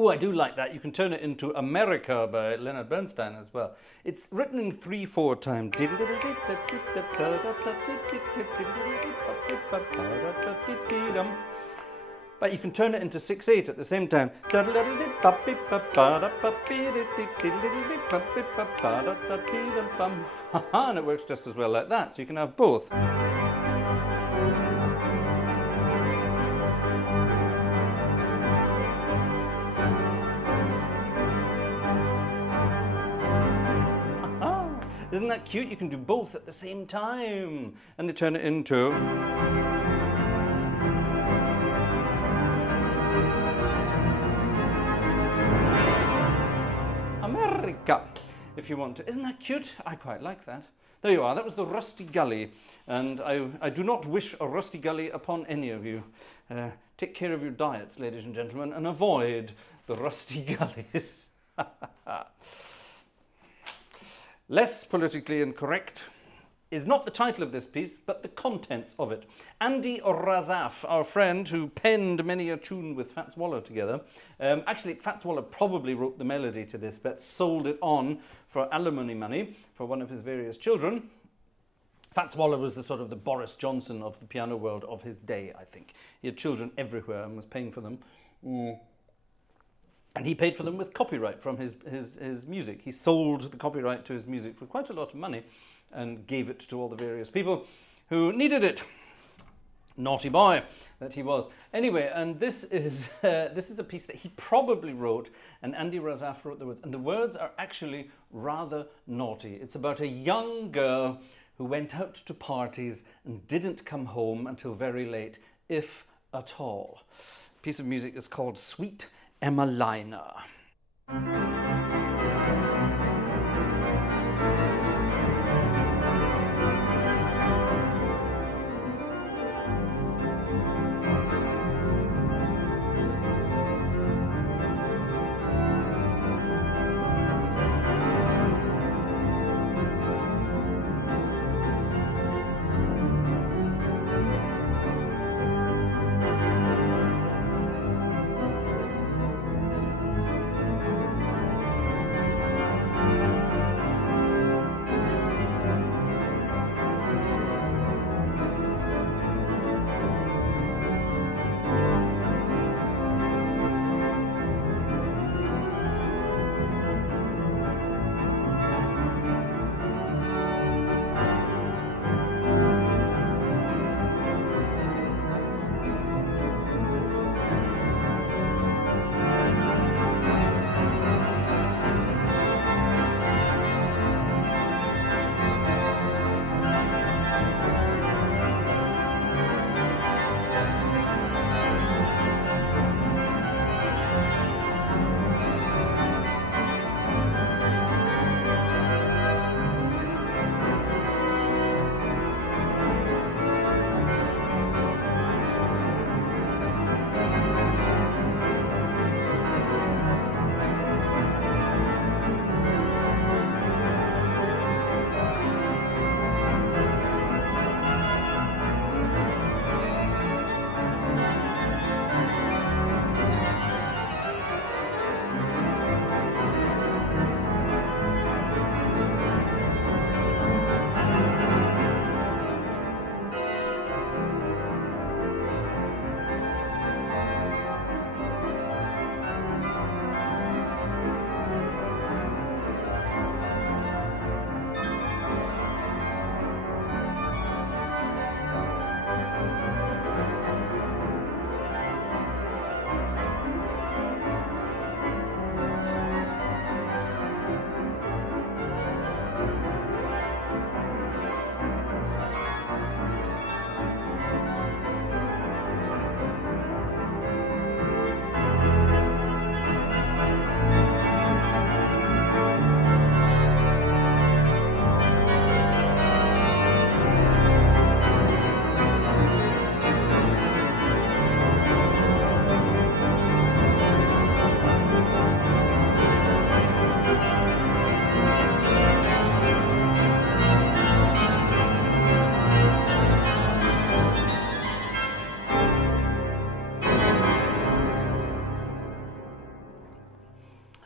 Oh, I do like that. You can turn it into America by Leonard Bernstein as well. It's written in 3/4 time. But you can turn it into 6/8 at the same time. And it works just as well like that. So you can have both. Isn't that cute? You can do both at the same time. And they turn it into... America, if you want to. Isn't that cute? I quite like that. There you are. That was the Rusty Gully. And I do not wish a Rusty Gully upon any of you. Take care of your diets, ladies and gentlemen, and avoid the Rusty Gullies. Less politically incorrect is not the title of this piece, but the contents of it. Andy Razaf, our friend who penned many a tune with Fats Waller together. Actually, Fats Waller probably wrote the melody to this, but sold it on for alimony money for one of his various children. Fats Waller was the sort of the Boris Johnson of the piano world of his day, I think. He had children everywhere and was paying for them. And he paid for them with copyright from his music. He sold the copyright to his music for quite a lot of money and gave it to all the various people who needed it. Naughty boy that he was. Anyway, and this is a piece that he probably wrote, and Andy Razaf wrote the words. And the words are actually rather naughty. It's about a young girl who went out to parties and didn't come home until very late, if at all. The piece of music is called Sweet Emmalina.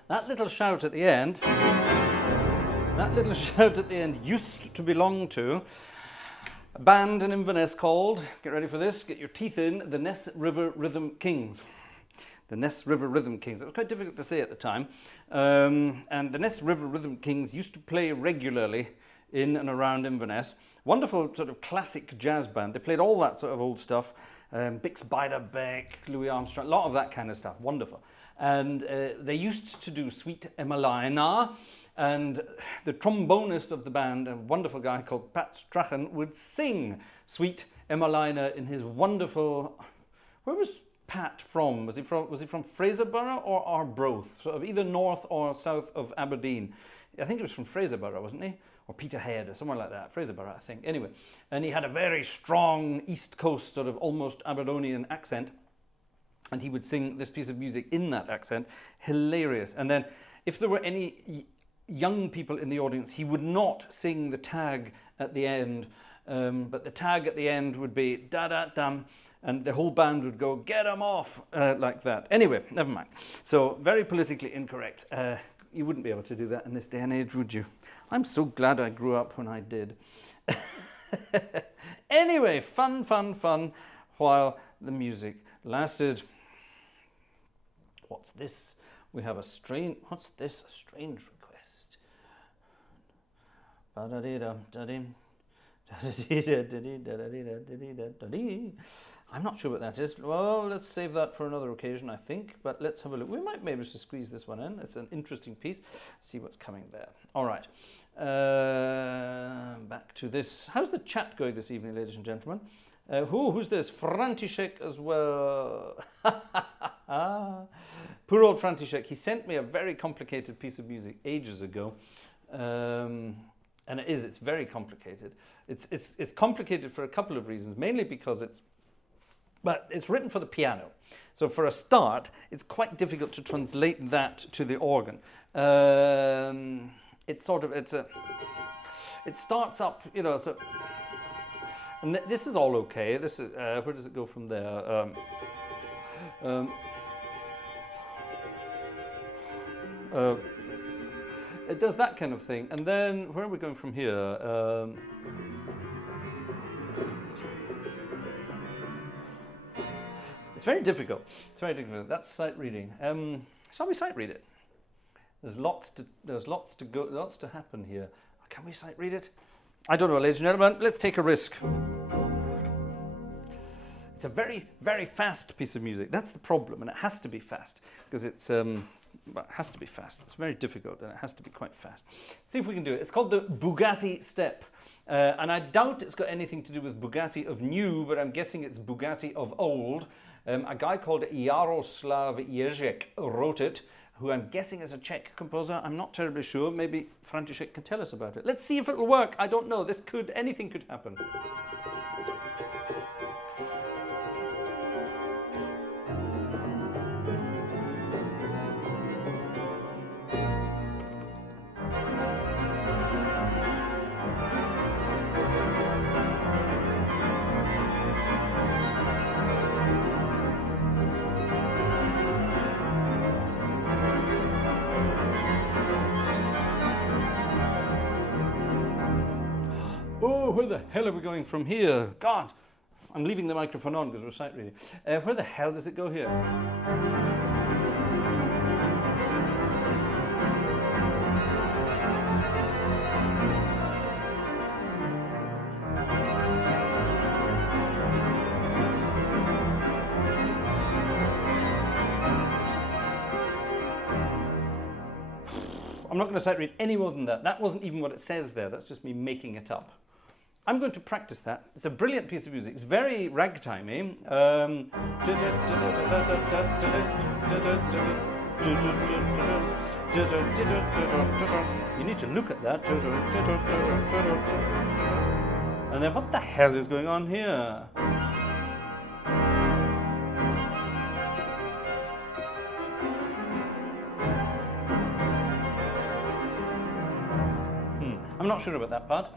That little shout at the end, used to belong to a band in Inverness called, get ready for this, get your teeth in, the Ness River Rhythm Kings. The Ness River Rhythm Kings. It was quite difficult to say at the time. And the Ness River Rhythm Kings used to play regularly in and around Inverness. Wonderful sort of classic jazz band. They played all that sort of old stuff. Bix Beiderbecke, Louis Armstrong, a lot of that kind of stuff, wonderful. And they used to do Sweet Emmeline, and the trombonist of the band, a wonderful guy called Pat Strachan, would sing Sweet Emmeline in his wonderful, where was Pat from? Was he from Fraserborough or Arbroath? Sort of either north or south of Aberdeen. I think he was from Fraserborough, wasn't he? Or Peterhead or somewhere like that, Fraserborough, I think. Anyway, and he had a very strong East Coast sort of almost Aberdonian accent, and he would sing this piece of music in that accent. Hilarious. And then if there were any young people in the audience, he would not sing the tag at the end, but the tag at the end would be da-da-dum, and the whole band would go, get 'em off, like that. Anyway, never mind. So, very politically incorrect. You wouldn't be able to do that in this day and age, would you? I'm so glad I grew up when I did. Anyway, fun, fun, fun, while the music lasted. What's this? We have a strange, what's this? A strange request. I'm not sure what that is. Well, let's save that for another occasion, I think. But let's have a look. We might be able to squeeze this one in. It's an interesting piece. See what's coming there. All right. Back to this. How's the chat going this evening, ladies and gentlemen? Who's this? František as well. Poor old František. He sent me a very complicated piece of music ages ago. And it's very complicated. It's complicated for a couple of reasons, mainly because it's written for the piano. So for a start, it's quite difficult to translate that to the organ. It starts up, you know, so, and this is all okay. This is, where does it go from there? It does that kind of thing. And then, where are we going from here? It's very difficult. It's very difficult. That's sight reading. Shall we sight read it? There's lots to happen here. Can we sight read it? I don't know, ladies and gentlemen. Let's take a risk. It's a very, very fast piece of music. That's the problem, and it has to be fast because it has to be fast. It's very difficult, and it has to be quite fast. See if we can do it. It's called the Bugatti Step, and I doubt it's got anything to do with Bugatti of new, but I'm guessing it's Bugatti of old. A guy called Jaroslav Ježek wrote it, who I'm guessing is a Czech composer. I'm not terribly sure. Maybe František can tell us about it. Let's see if it'll work. I don't know. Anything could happen. Where the hell are we going from here? God, I'm leaving the microphone on because we're sight reading. Where the hell does it go here? I'm not going to sight read any more than that. That wasn't even what it says there. That's just me making it up. I'm going to practice that. It's a brilliant piece of music. It's very ragtimey. You need to look at that. And then what the hell is going on here? I'm not sure about that part.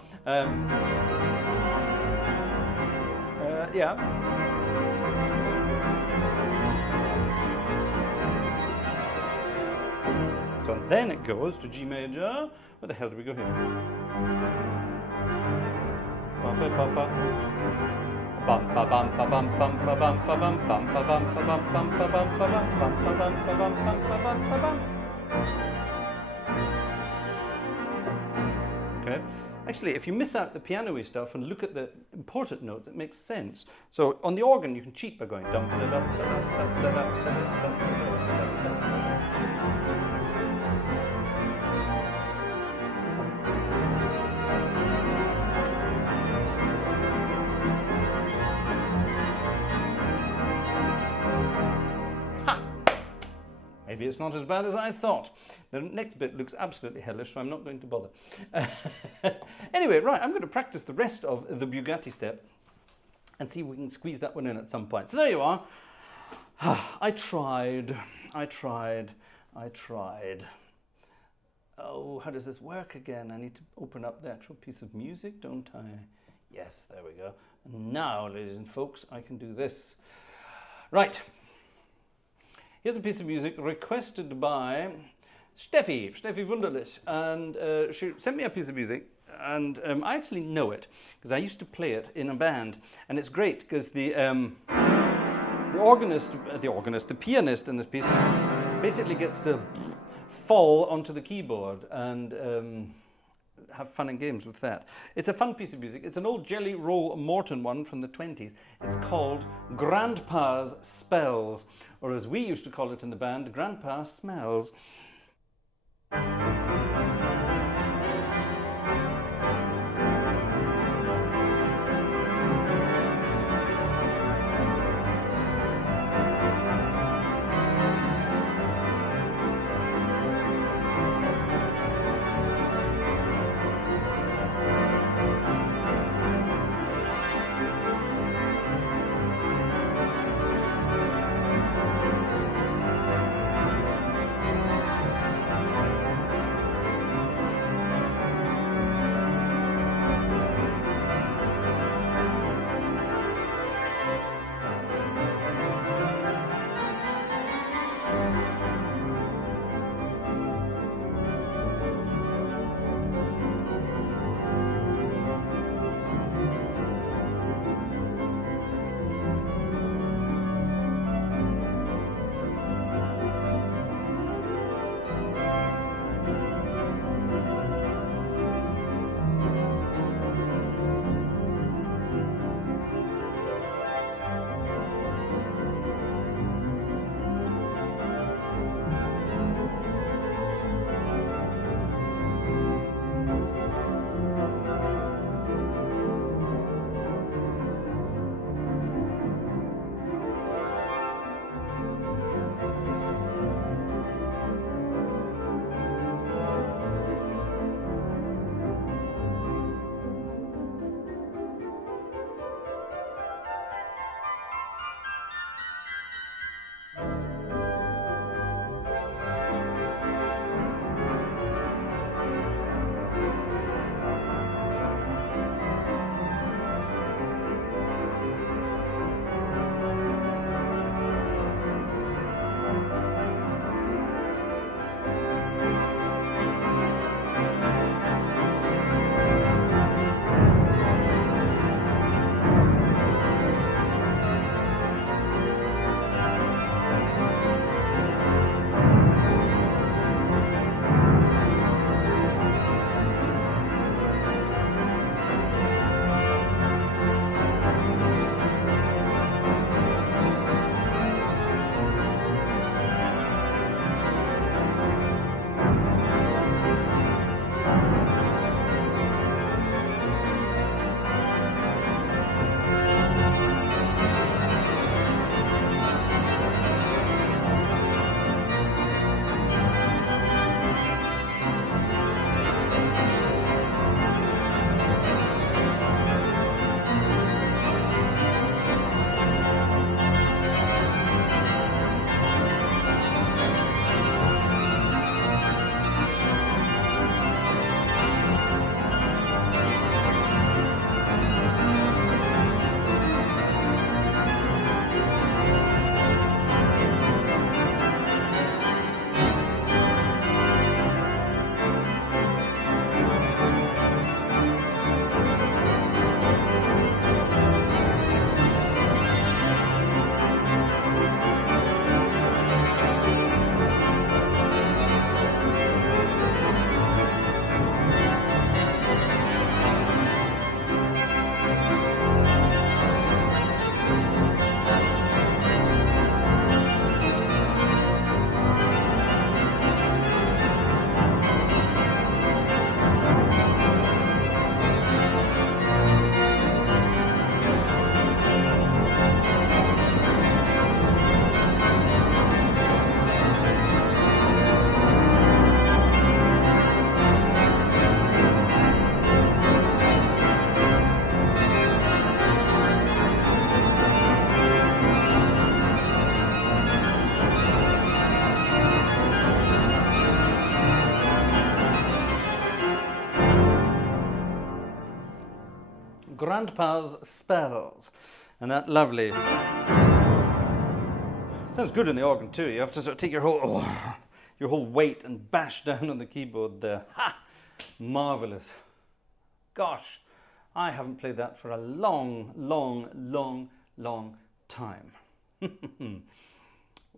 Yeah. So then it goes to G major. Where the hell do we go here? okay? Actually, if you miss out the piano-y stuff and look at the important notes, it makes sense. So on the organ, you can cheat by going dum da da da da da da da da. Maybe it's not as bad as I thought. The next bit looks absolutely hellish, so I'm not going to bother. Anyway, right, I'm going to practice the rest of the Bugatti step and see if we can squeeze that one in at some point. So there you are. I tried. Oh, how does this work again? I need to open up the actual piece of music, don't I? Yes, there we go. And now, ladies and folks, I can do this. Right. Here's a piece of music requested by Steffi Wunderlich, and she sent me a piece of music, and I actually know it because I used to play it in a band, and it's great because the pianist in this piece basically gets to fall onto the keyboard and have fun and games with that. It's a fun piece of music. It's an old Jelly Roll Morton one from the 20s. It's called Grandpa's Spells, or as we used to call it in the band, Grandpa Smells. Grandpa's Spells. And that lovely... Sounds good in the organ too. You have to sort of take your whole weight and bash down on the keyboard there. Ha! Marvellous. Gosh, I haven't played that for a long, long, long, long time.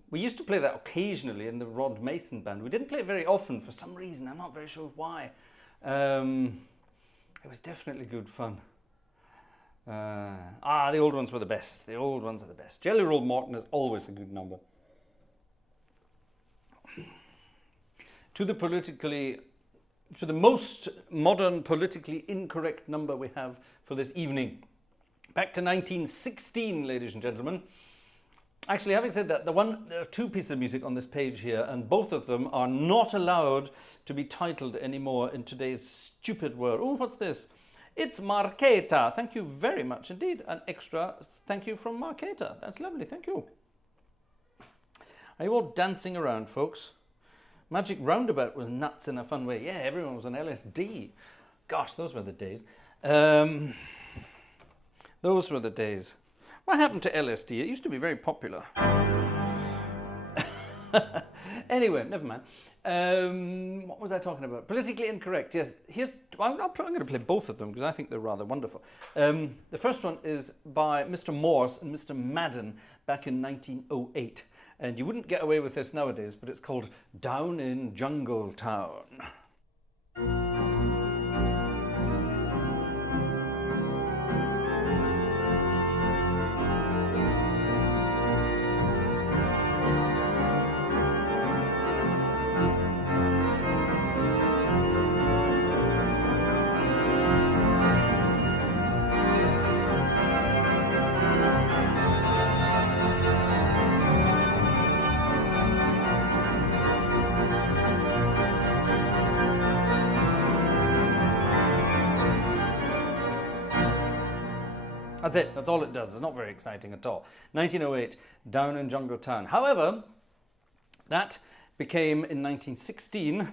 We used to play that occasionally in the Rod Mason band. We didn't play it very often for some reason. I'm not very sure why. It was definitely good fun. The old ones were the best. The old ones are the best. Jelly Roll Morton is always a good number. To the most modern, politically incorrect number we have for this evening. Back to 1916, ladies and gentlemen. Actually, having said that, there are two pieces of music on this page here, and both of them are not allowed to be titled anymore in today's stupid world. Oh, what's this? It's Marketa. Thank you very much indeed. An extra thank you from Marketa. That's lovely. Thank you. Are you all dancing around, folks? Magic Roundabout was nuts in a fun way. Yeah, everyone was on LSD. Gosh, those were the days. Those were the days. What happened to LSD? It used to be very popular. Anyway, never mind. What was I talking about? Politically incorrect. Yes. I'm going to play both of them because I think they're rather wonderful. The first one is by Mr. Morse and Mr. Madden back in 1908. And you wouldn't get away with this nowadays, but it's called Down in Jungle Town. That's it. That's all it does. It's not very exciting at all. 1908, Down in Jungle Town. However, that became in 1916,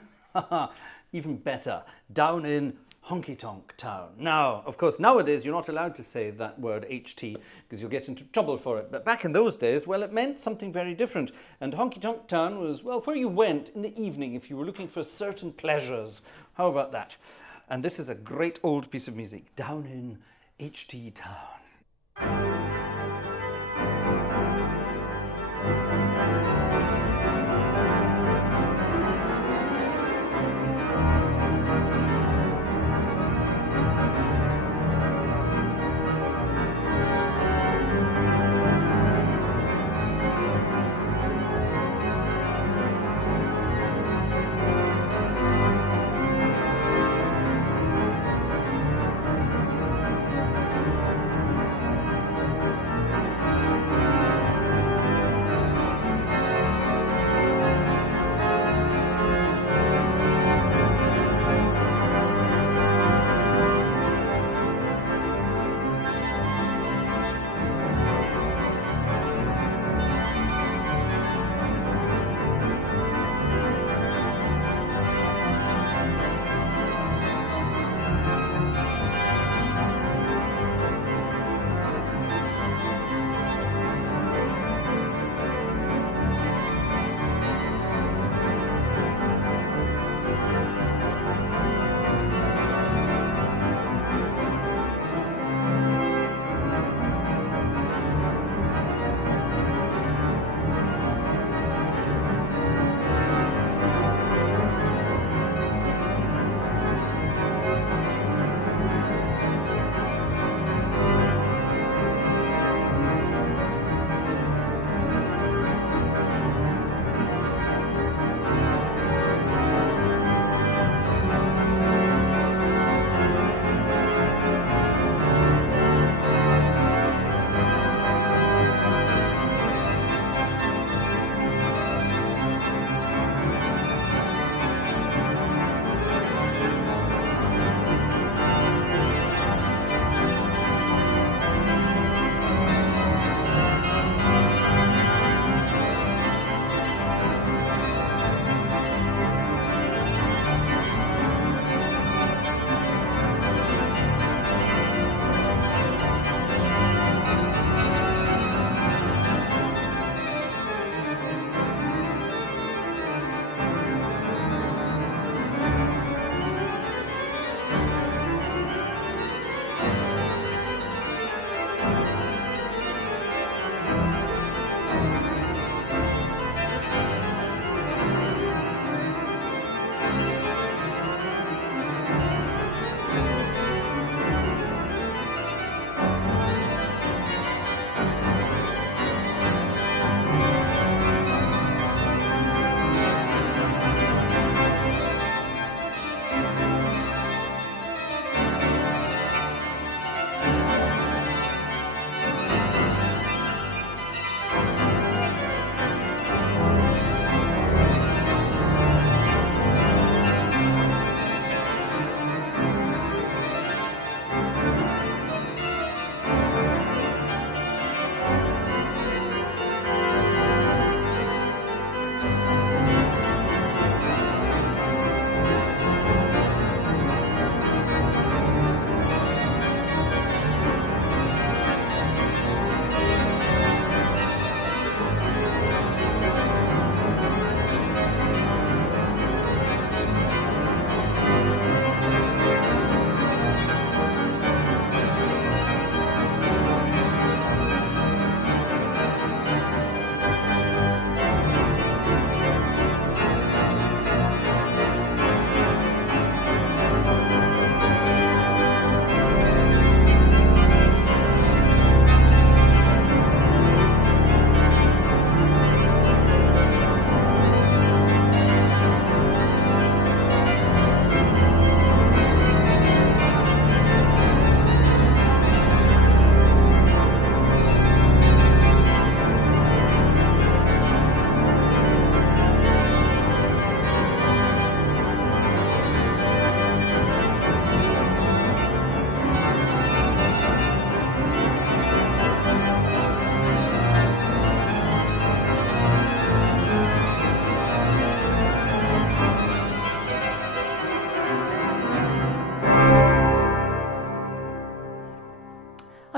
even better, Down in Honky Tonk Town. Now, of course, nowadays you're not allowed to say that word HT because you'll get into trouble for it. But back in those days, well, it meant something very different. And Honky Tonk Town was, well, where you went in the evening if you were looking for certain pleasures. How about that? And this is a great old piece of music, Down in HT Town.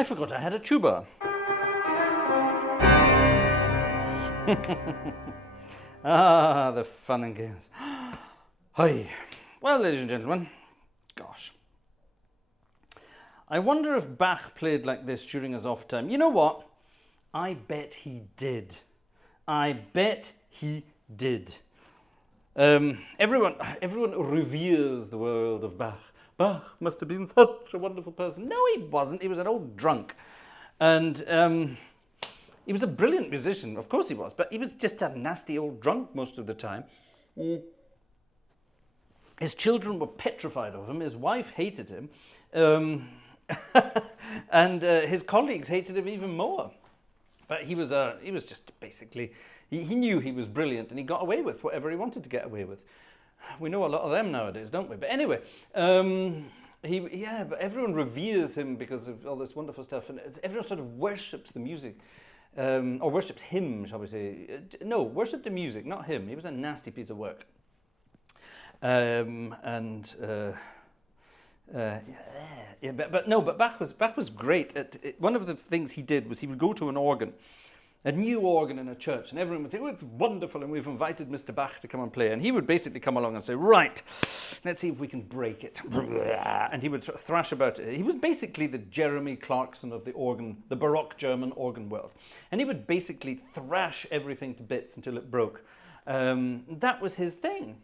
forgot I had a tuba. Ah, the fun and games. Hi. Well, ladies and gentlemen, gosh. I wonder if Bach played like this during his off time. You know what? I bet he did. I bet he did. Everyone reveres the world of Bach. Bach must have been such a wonderful person. No, he wasn't. He was an old drunk. And he was a brilliant musician. Of course he was. But he was just a nasty old drunk most of the time. His children were petrified of him. His wife hated him. And his colleagues hated him even more. But he was just basically, he knew he was brilliant and he got away with whatever he wanted to get away with. We know a lot of them nowadays, don't we? But anyway, but everyone reveres him because of all this wonderful stuff, and everyone sort of worships the music, or worships him, shall we say? No, worship the music, not him. He was a nasty piece of work. But Bach was great. One of the things he did was he would go to an organ, a new organ in a church, and everyone would say, "Oh, it's wonderful, and we've invited Mr. Bach to come and play." And he would basically come along and say, "Right, let's see if we can break it." And he would sort of thrash about it. He was basically the Jeremy Clarkson of the organ, the Baroque German organ world. And he would basically thrash everything to bits until it broke. That was his thing.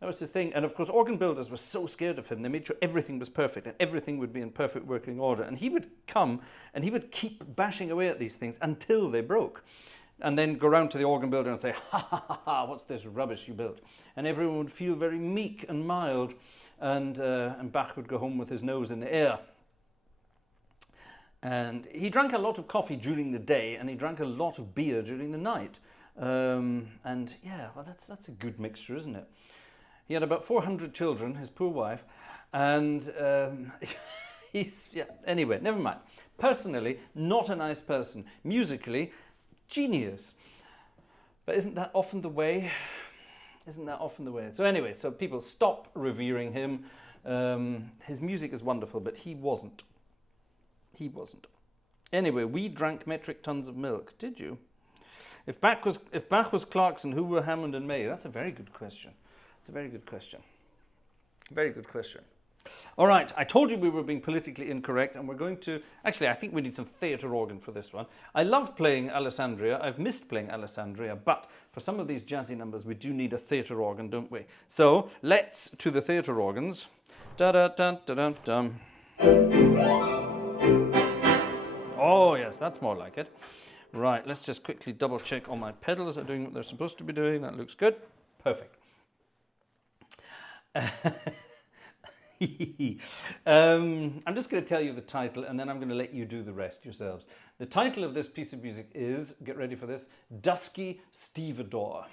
That was his thing. And of course, organ builders were so scared of him. They made sure everything was perfect and everything would be in perfect working order. And he would come and he would keep bashing away at these things until they broke. And then go round to the organ builder and say, "Ha ha ha ha, what's this rubbish you built?" And everyone would feel very meek and mild. And Bach would go home with his nose in the air. And he drank a lot of coffee during the day and he drank a lot of beer during the night. And yeah, well, that's a good mixture, isn't it? He had about 400 children, his poor wife, and anyway, never mind. Personally, not a nice person. Musically, genius. But isn't that often the way? Isn't that often the way? So anyway, so people stop revering him. His music is wonderful, but he wasn't. He wasn't. Anyway, we drank metric tons of milk. Did you? If Bach was Clarkson, who were Hammond and May? That's a very good question. It's a very good question. Very good question. All right, I told you we were being politically incorrect, and we're going to... Actually, I think we need some theatre organ for this one. I love playing Alessandria. I've missed playing Alessandria, but for some of these jazzy numbers, we do need a theatre organ, don't we? So, let's to the theatre organs. Da-da-dun-da-dun-dum. Oh, yes, that's more like it. Right, let's just quickly double-check all my pedals are doing what they're supposed to be doing. That looks good. Perfect. I'm just going to tell you the title and then I'm going to let you do the rest yourselves. The title of this piece of music is, get ready for this, Dusky Stevedore.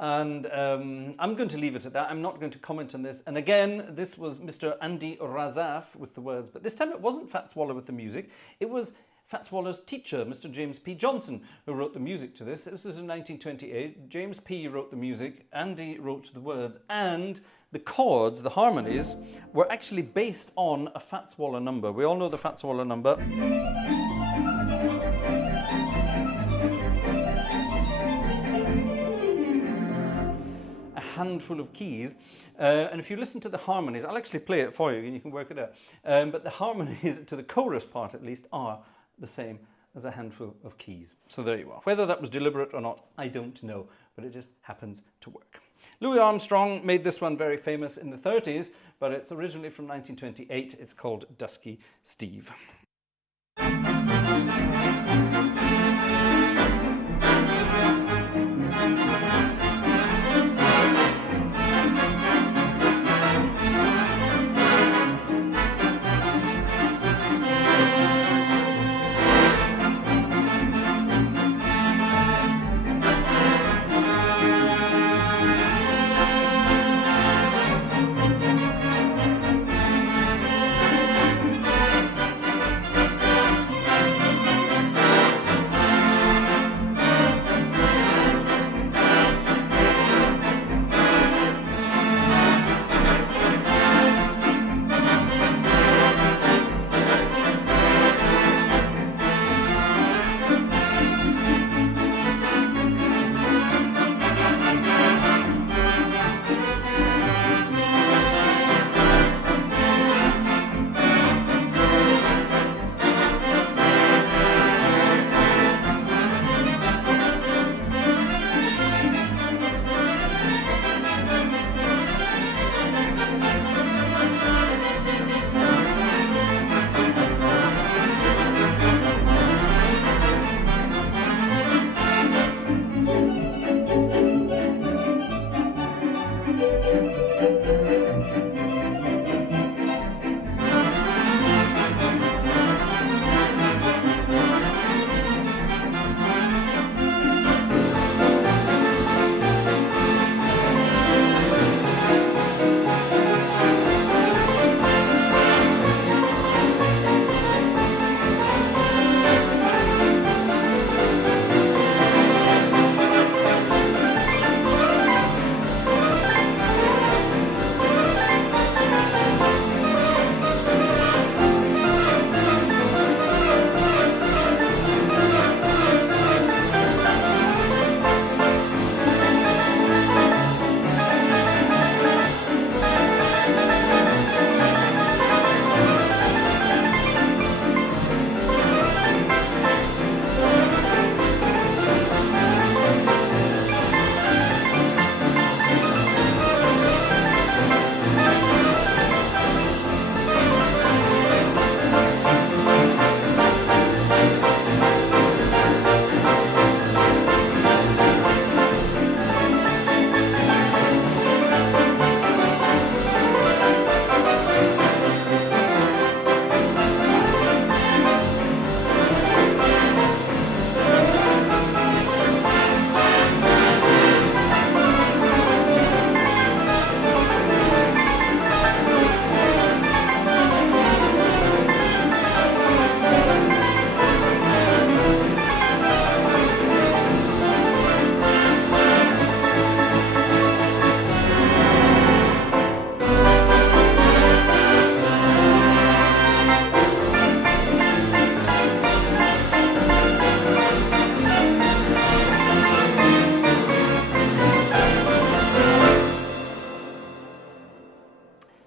And I'm going to leave it at that. I'm not going to comment on this. And again, this was Mr. Andy Razaf with the words, but this time it wasn't Fats Waller with the music. It was Fats Waller's teacher, Mr. James P. Johnson, who wrote the music to this. This was in 1928. James P. wrote the music, Andy wrote the words, and the chords, the harmonies, were actually based on a Fats Waller number. We all know the Fats Waller number. A handful of keys. And if you listen to the harmonies, I'll actually play it for you and you can work it out. But the harmonies, to the chorus part at least, are the same as a handful of keys. So there you are. Whether that was deliberate or not, I don't know, but it just happens to work. Louis Armstrong made this one very famous in the 30s, but it's originally from 1928. It's called Dusky Steve.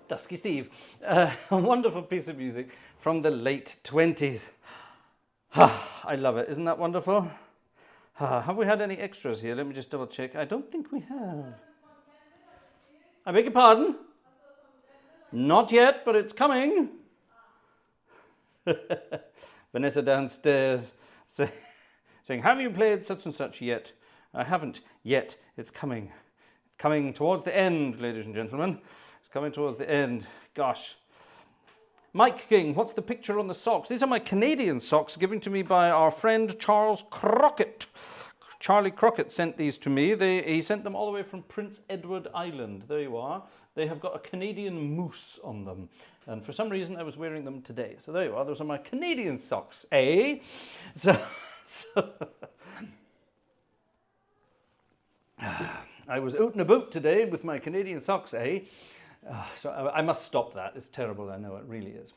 Dusky Steve. A wonderful piece of music from the late 20s. I love it. Isn't that wonderful? Have we had any extras here? Let me just double check. I don't think we have. I beg your pardon? Not yet, but it's coming. Vanessa downstairs saying, have you played such and such yet? I haven't yet. It's coming. It's coming towards the end, ladies and gentlemen. It's coming towards the end. Gosh. Mike King, what's the picture on the socks? These are my Canadian socks given to me by our friend Charles Crockett. Charlie Crockett sent these to me. He sent them all the way from Prince Edward Island. There you are. They have got a Canadian moose on them. And for some reason, I was wearing them today. So there you are. Those are my Canadian socks, eh? I was out and about today with my Canadian socks, eh? So I must stop that. It's terrible, I know, it really is.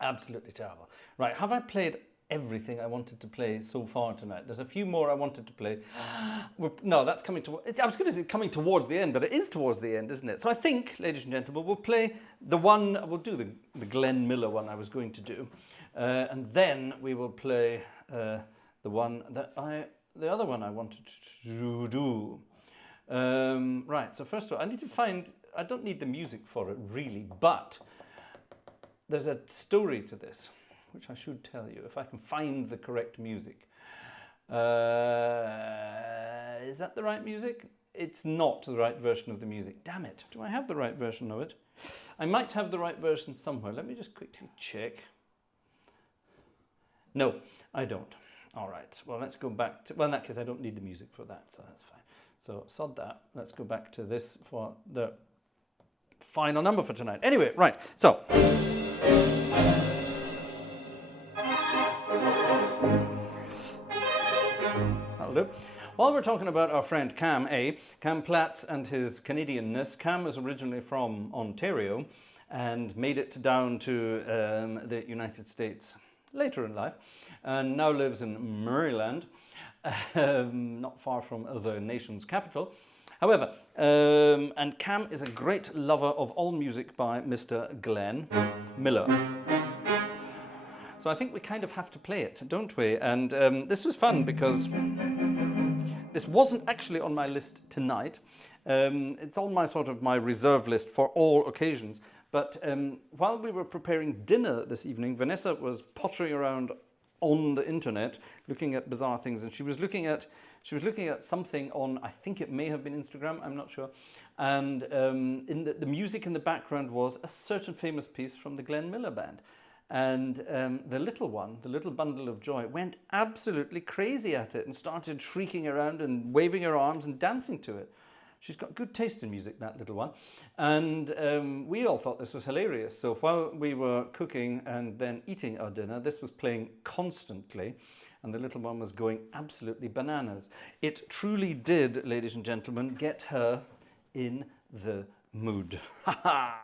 Absolutely terrible. Right, have I played everything I wanted to play so far tonight? There's a few more I wanted to play. No, that's coming to... I was going to say coming towards the end, but it is towards the end, isn't it? So I think, ladies and gentlemen, we'll play the one... We'll do the Glenn Miller one I was going to do. And then we will play the one that the other one I wanted to do. Right, so first of all, I need to find... I don't need the music for it, really, but there's a story to this, which I should tell you, if I can find the correct music. Is that the right music? It's not the right version of the music. Damn it. Do I have the right version of it? I might have the right version somewhere. Let me just quickly check. No, I don't. All right. Well, let's go back to... Well, in that case, I don't need the music for that, so that's fine. So, sod that. Let's go back to this for the final number for tonight. Anyway, right. So... That'll do. While we're talking about our friend Cam Platts and his Canadianness, Cam is originally from Ontario and made it down to the United States later in life and now lives in Maryland, not far from the nation's capital. However, and Cam is a great lover of all music by Mr. Glenn Miller. So I think we kind of have to play it, don't we? And this was fun because this wasn't actually on my list tonight. It's on my reserve list for all occasions. But while we were preparing dinner this evening, Vanessa was pottering around on the internet looking at bizarre things, and she was looking at something on, I think it may have been Instagram, I'm not sure, and in the music in the background was a certain famous piece from the Glenn Miller Band. And the little one, the little bundle of joy, went absolutely crazy at it and started shrieking around and waving her arms and dancing to it. She's got good taste in music, that little one. And we all thought this was hilarious. So while we were cooking and then eating our dinner, this was playing constantly. And the little one was going absolutely bananas. It truly did, ladies and gentlemen, get her in the mood. Ha ha!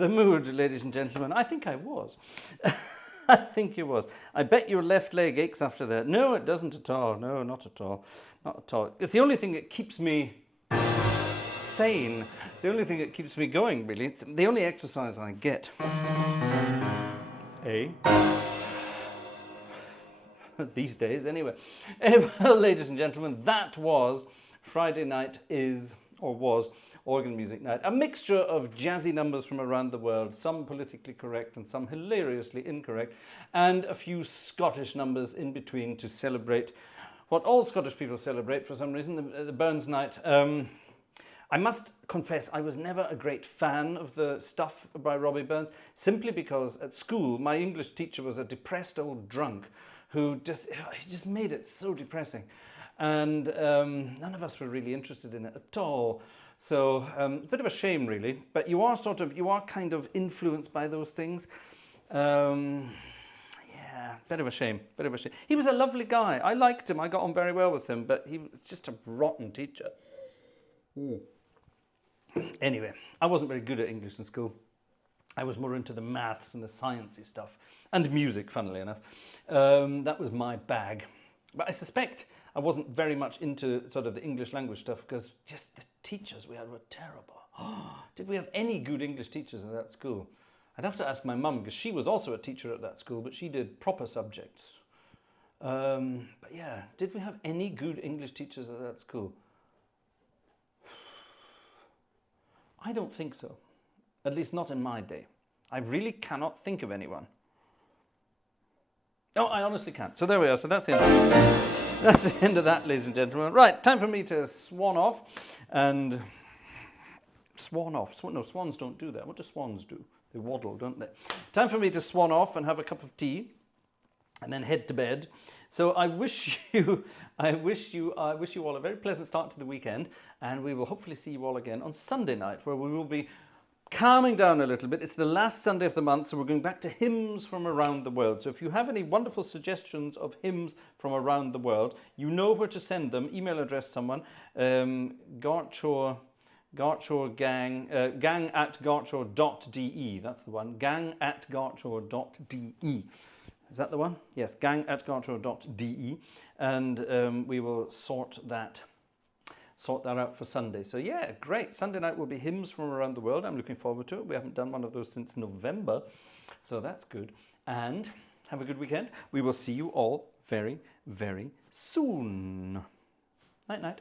the mood, ladies and gentlemen? I think I was. I think it was. I bet your left leg aches after that. No, it doesn't at all. No, not at all. Not at all. It's the only thing that keeps me sane. It's the only thing that keeps me going, really. It's the only exercise I get. These days, anyway. Well, ladies and gentlemen, that was Friday night was organ music night. A mixture of jazzy numbers from around the world, some politically correct and some hilariously incorrect, and a few Scottish numbers in between to celebrate what all Scottish people celebrate for some reason, the Burns night. I must confess, I was never a great fan of the stuff by Robbie Burns, simply because at school, my English teacher was a depressed old drunk who just made it so depressing. And none of us were really interested in it at all. So a bit of a shame, really. But you are kind of influenced by those things. Yeah, bit of a shame, bit of a shame. He was a lovely guy. I liked him. I got on very well with him, but he was just a rotten teacher. Ooh. Anyway, I wasn't very good at English in school. I was more into the maths and the sciencey stuff, and music, funnily enough. That was my bag. But I suspect I wasn't very much into sort of the English language stuff because just the teachers we had were terrible. Did we have any good English teachers in that school? I'd have to ask my mum because she was also a teacher at that school, but she did proper subjects. But yeah, did we have any good English teachers at that school? I don't think so. At least not in my day. I really cannot think of anyone. No, I honestly can't. So there we are. So that's the end of that. That's the end of that, ladies and gentlemen. Right, time for me to swan off. And swan off. No, swans don't do that. What do swans do? They waddle, don't they? Time for me to swan off and have a cup of tea and then head to bed. So I wish you all a very pleasant start to the weekend, and we will hopefully see you all again on Sunday night, where we will be calming down a little bit. It's the last Sunday of the month, so we're going back to hymns from around the world. So if you have any wonderful suggestions of hymns from around the world, you know where to send them. Email address someone, Gartshore gang at gartshore.de. That's the one, gang at gartshore.de. Is that the one? Yes, gang at gartshore.de. And we will sort that out for Sunday. So yeah, great. Sunday night will be hymns from around the world. I'm looking forward to it. We haven't done one of those since November, so that's good. And have a good weekend. We will see you all very, very soon. Night, night.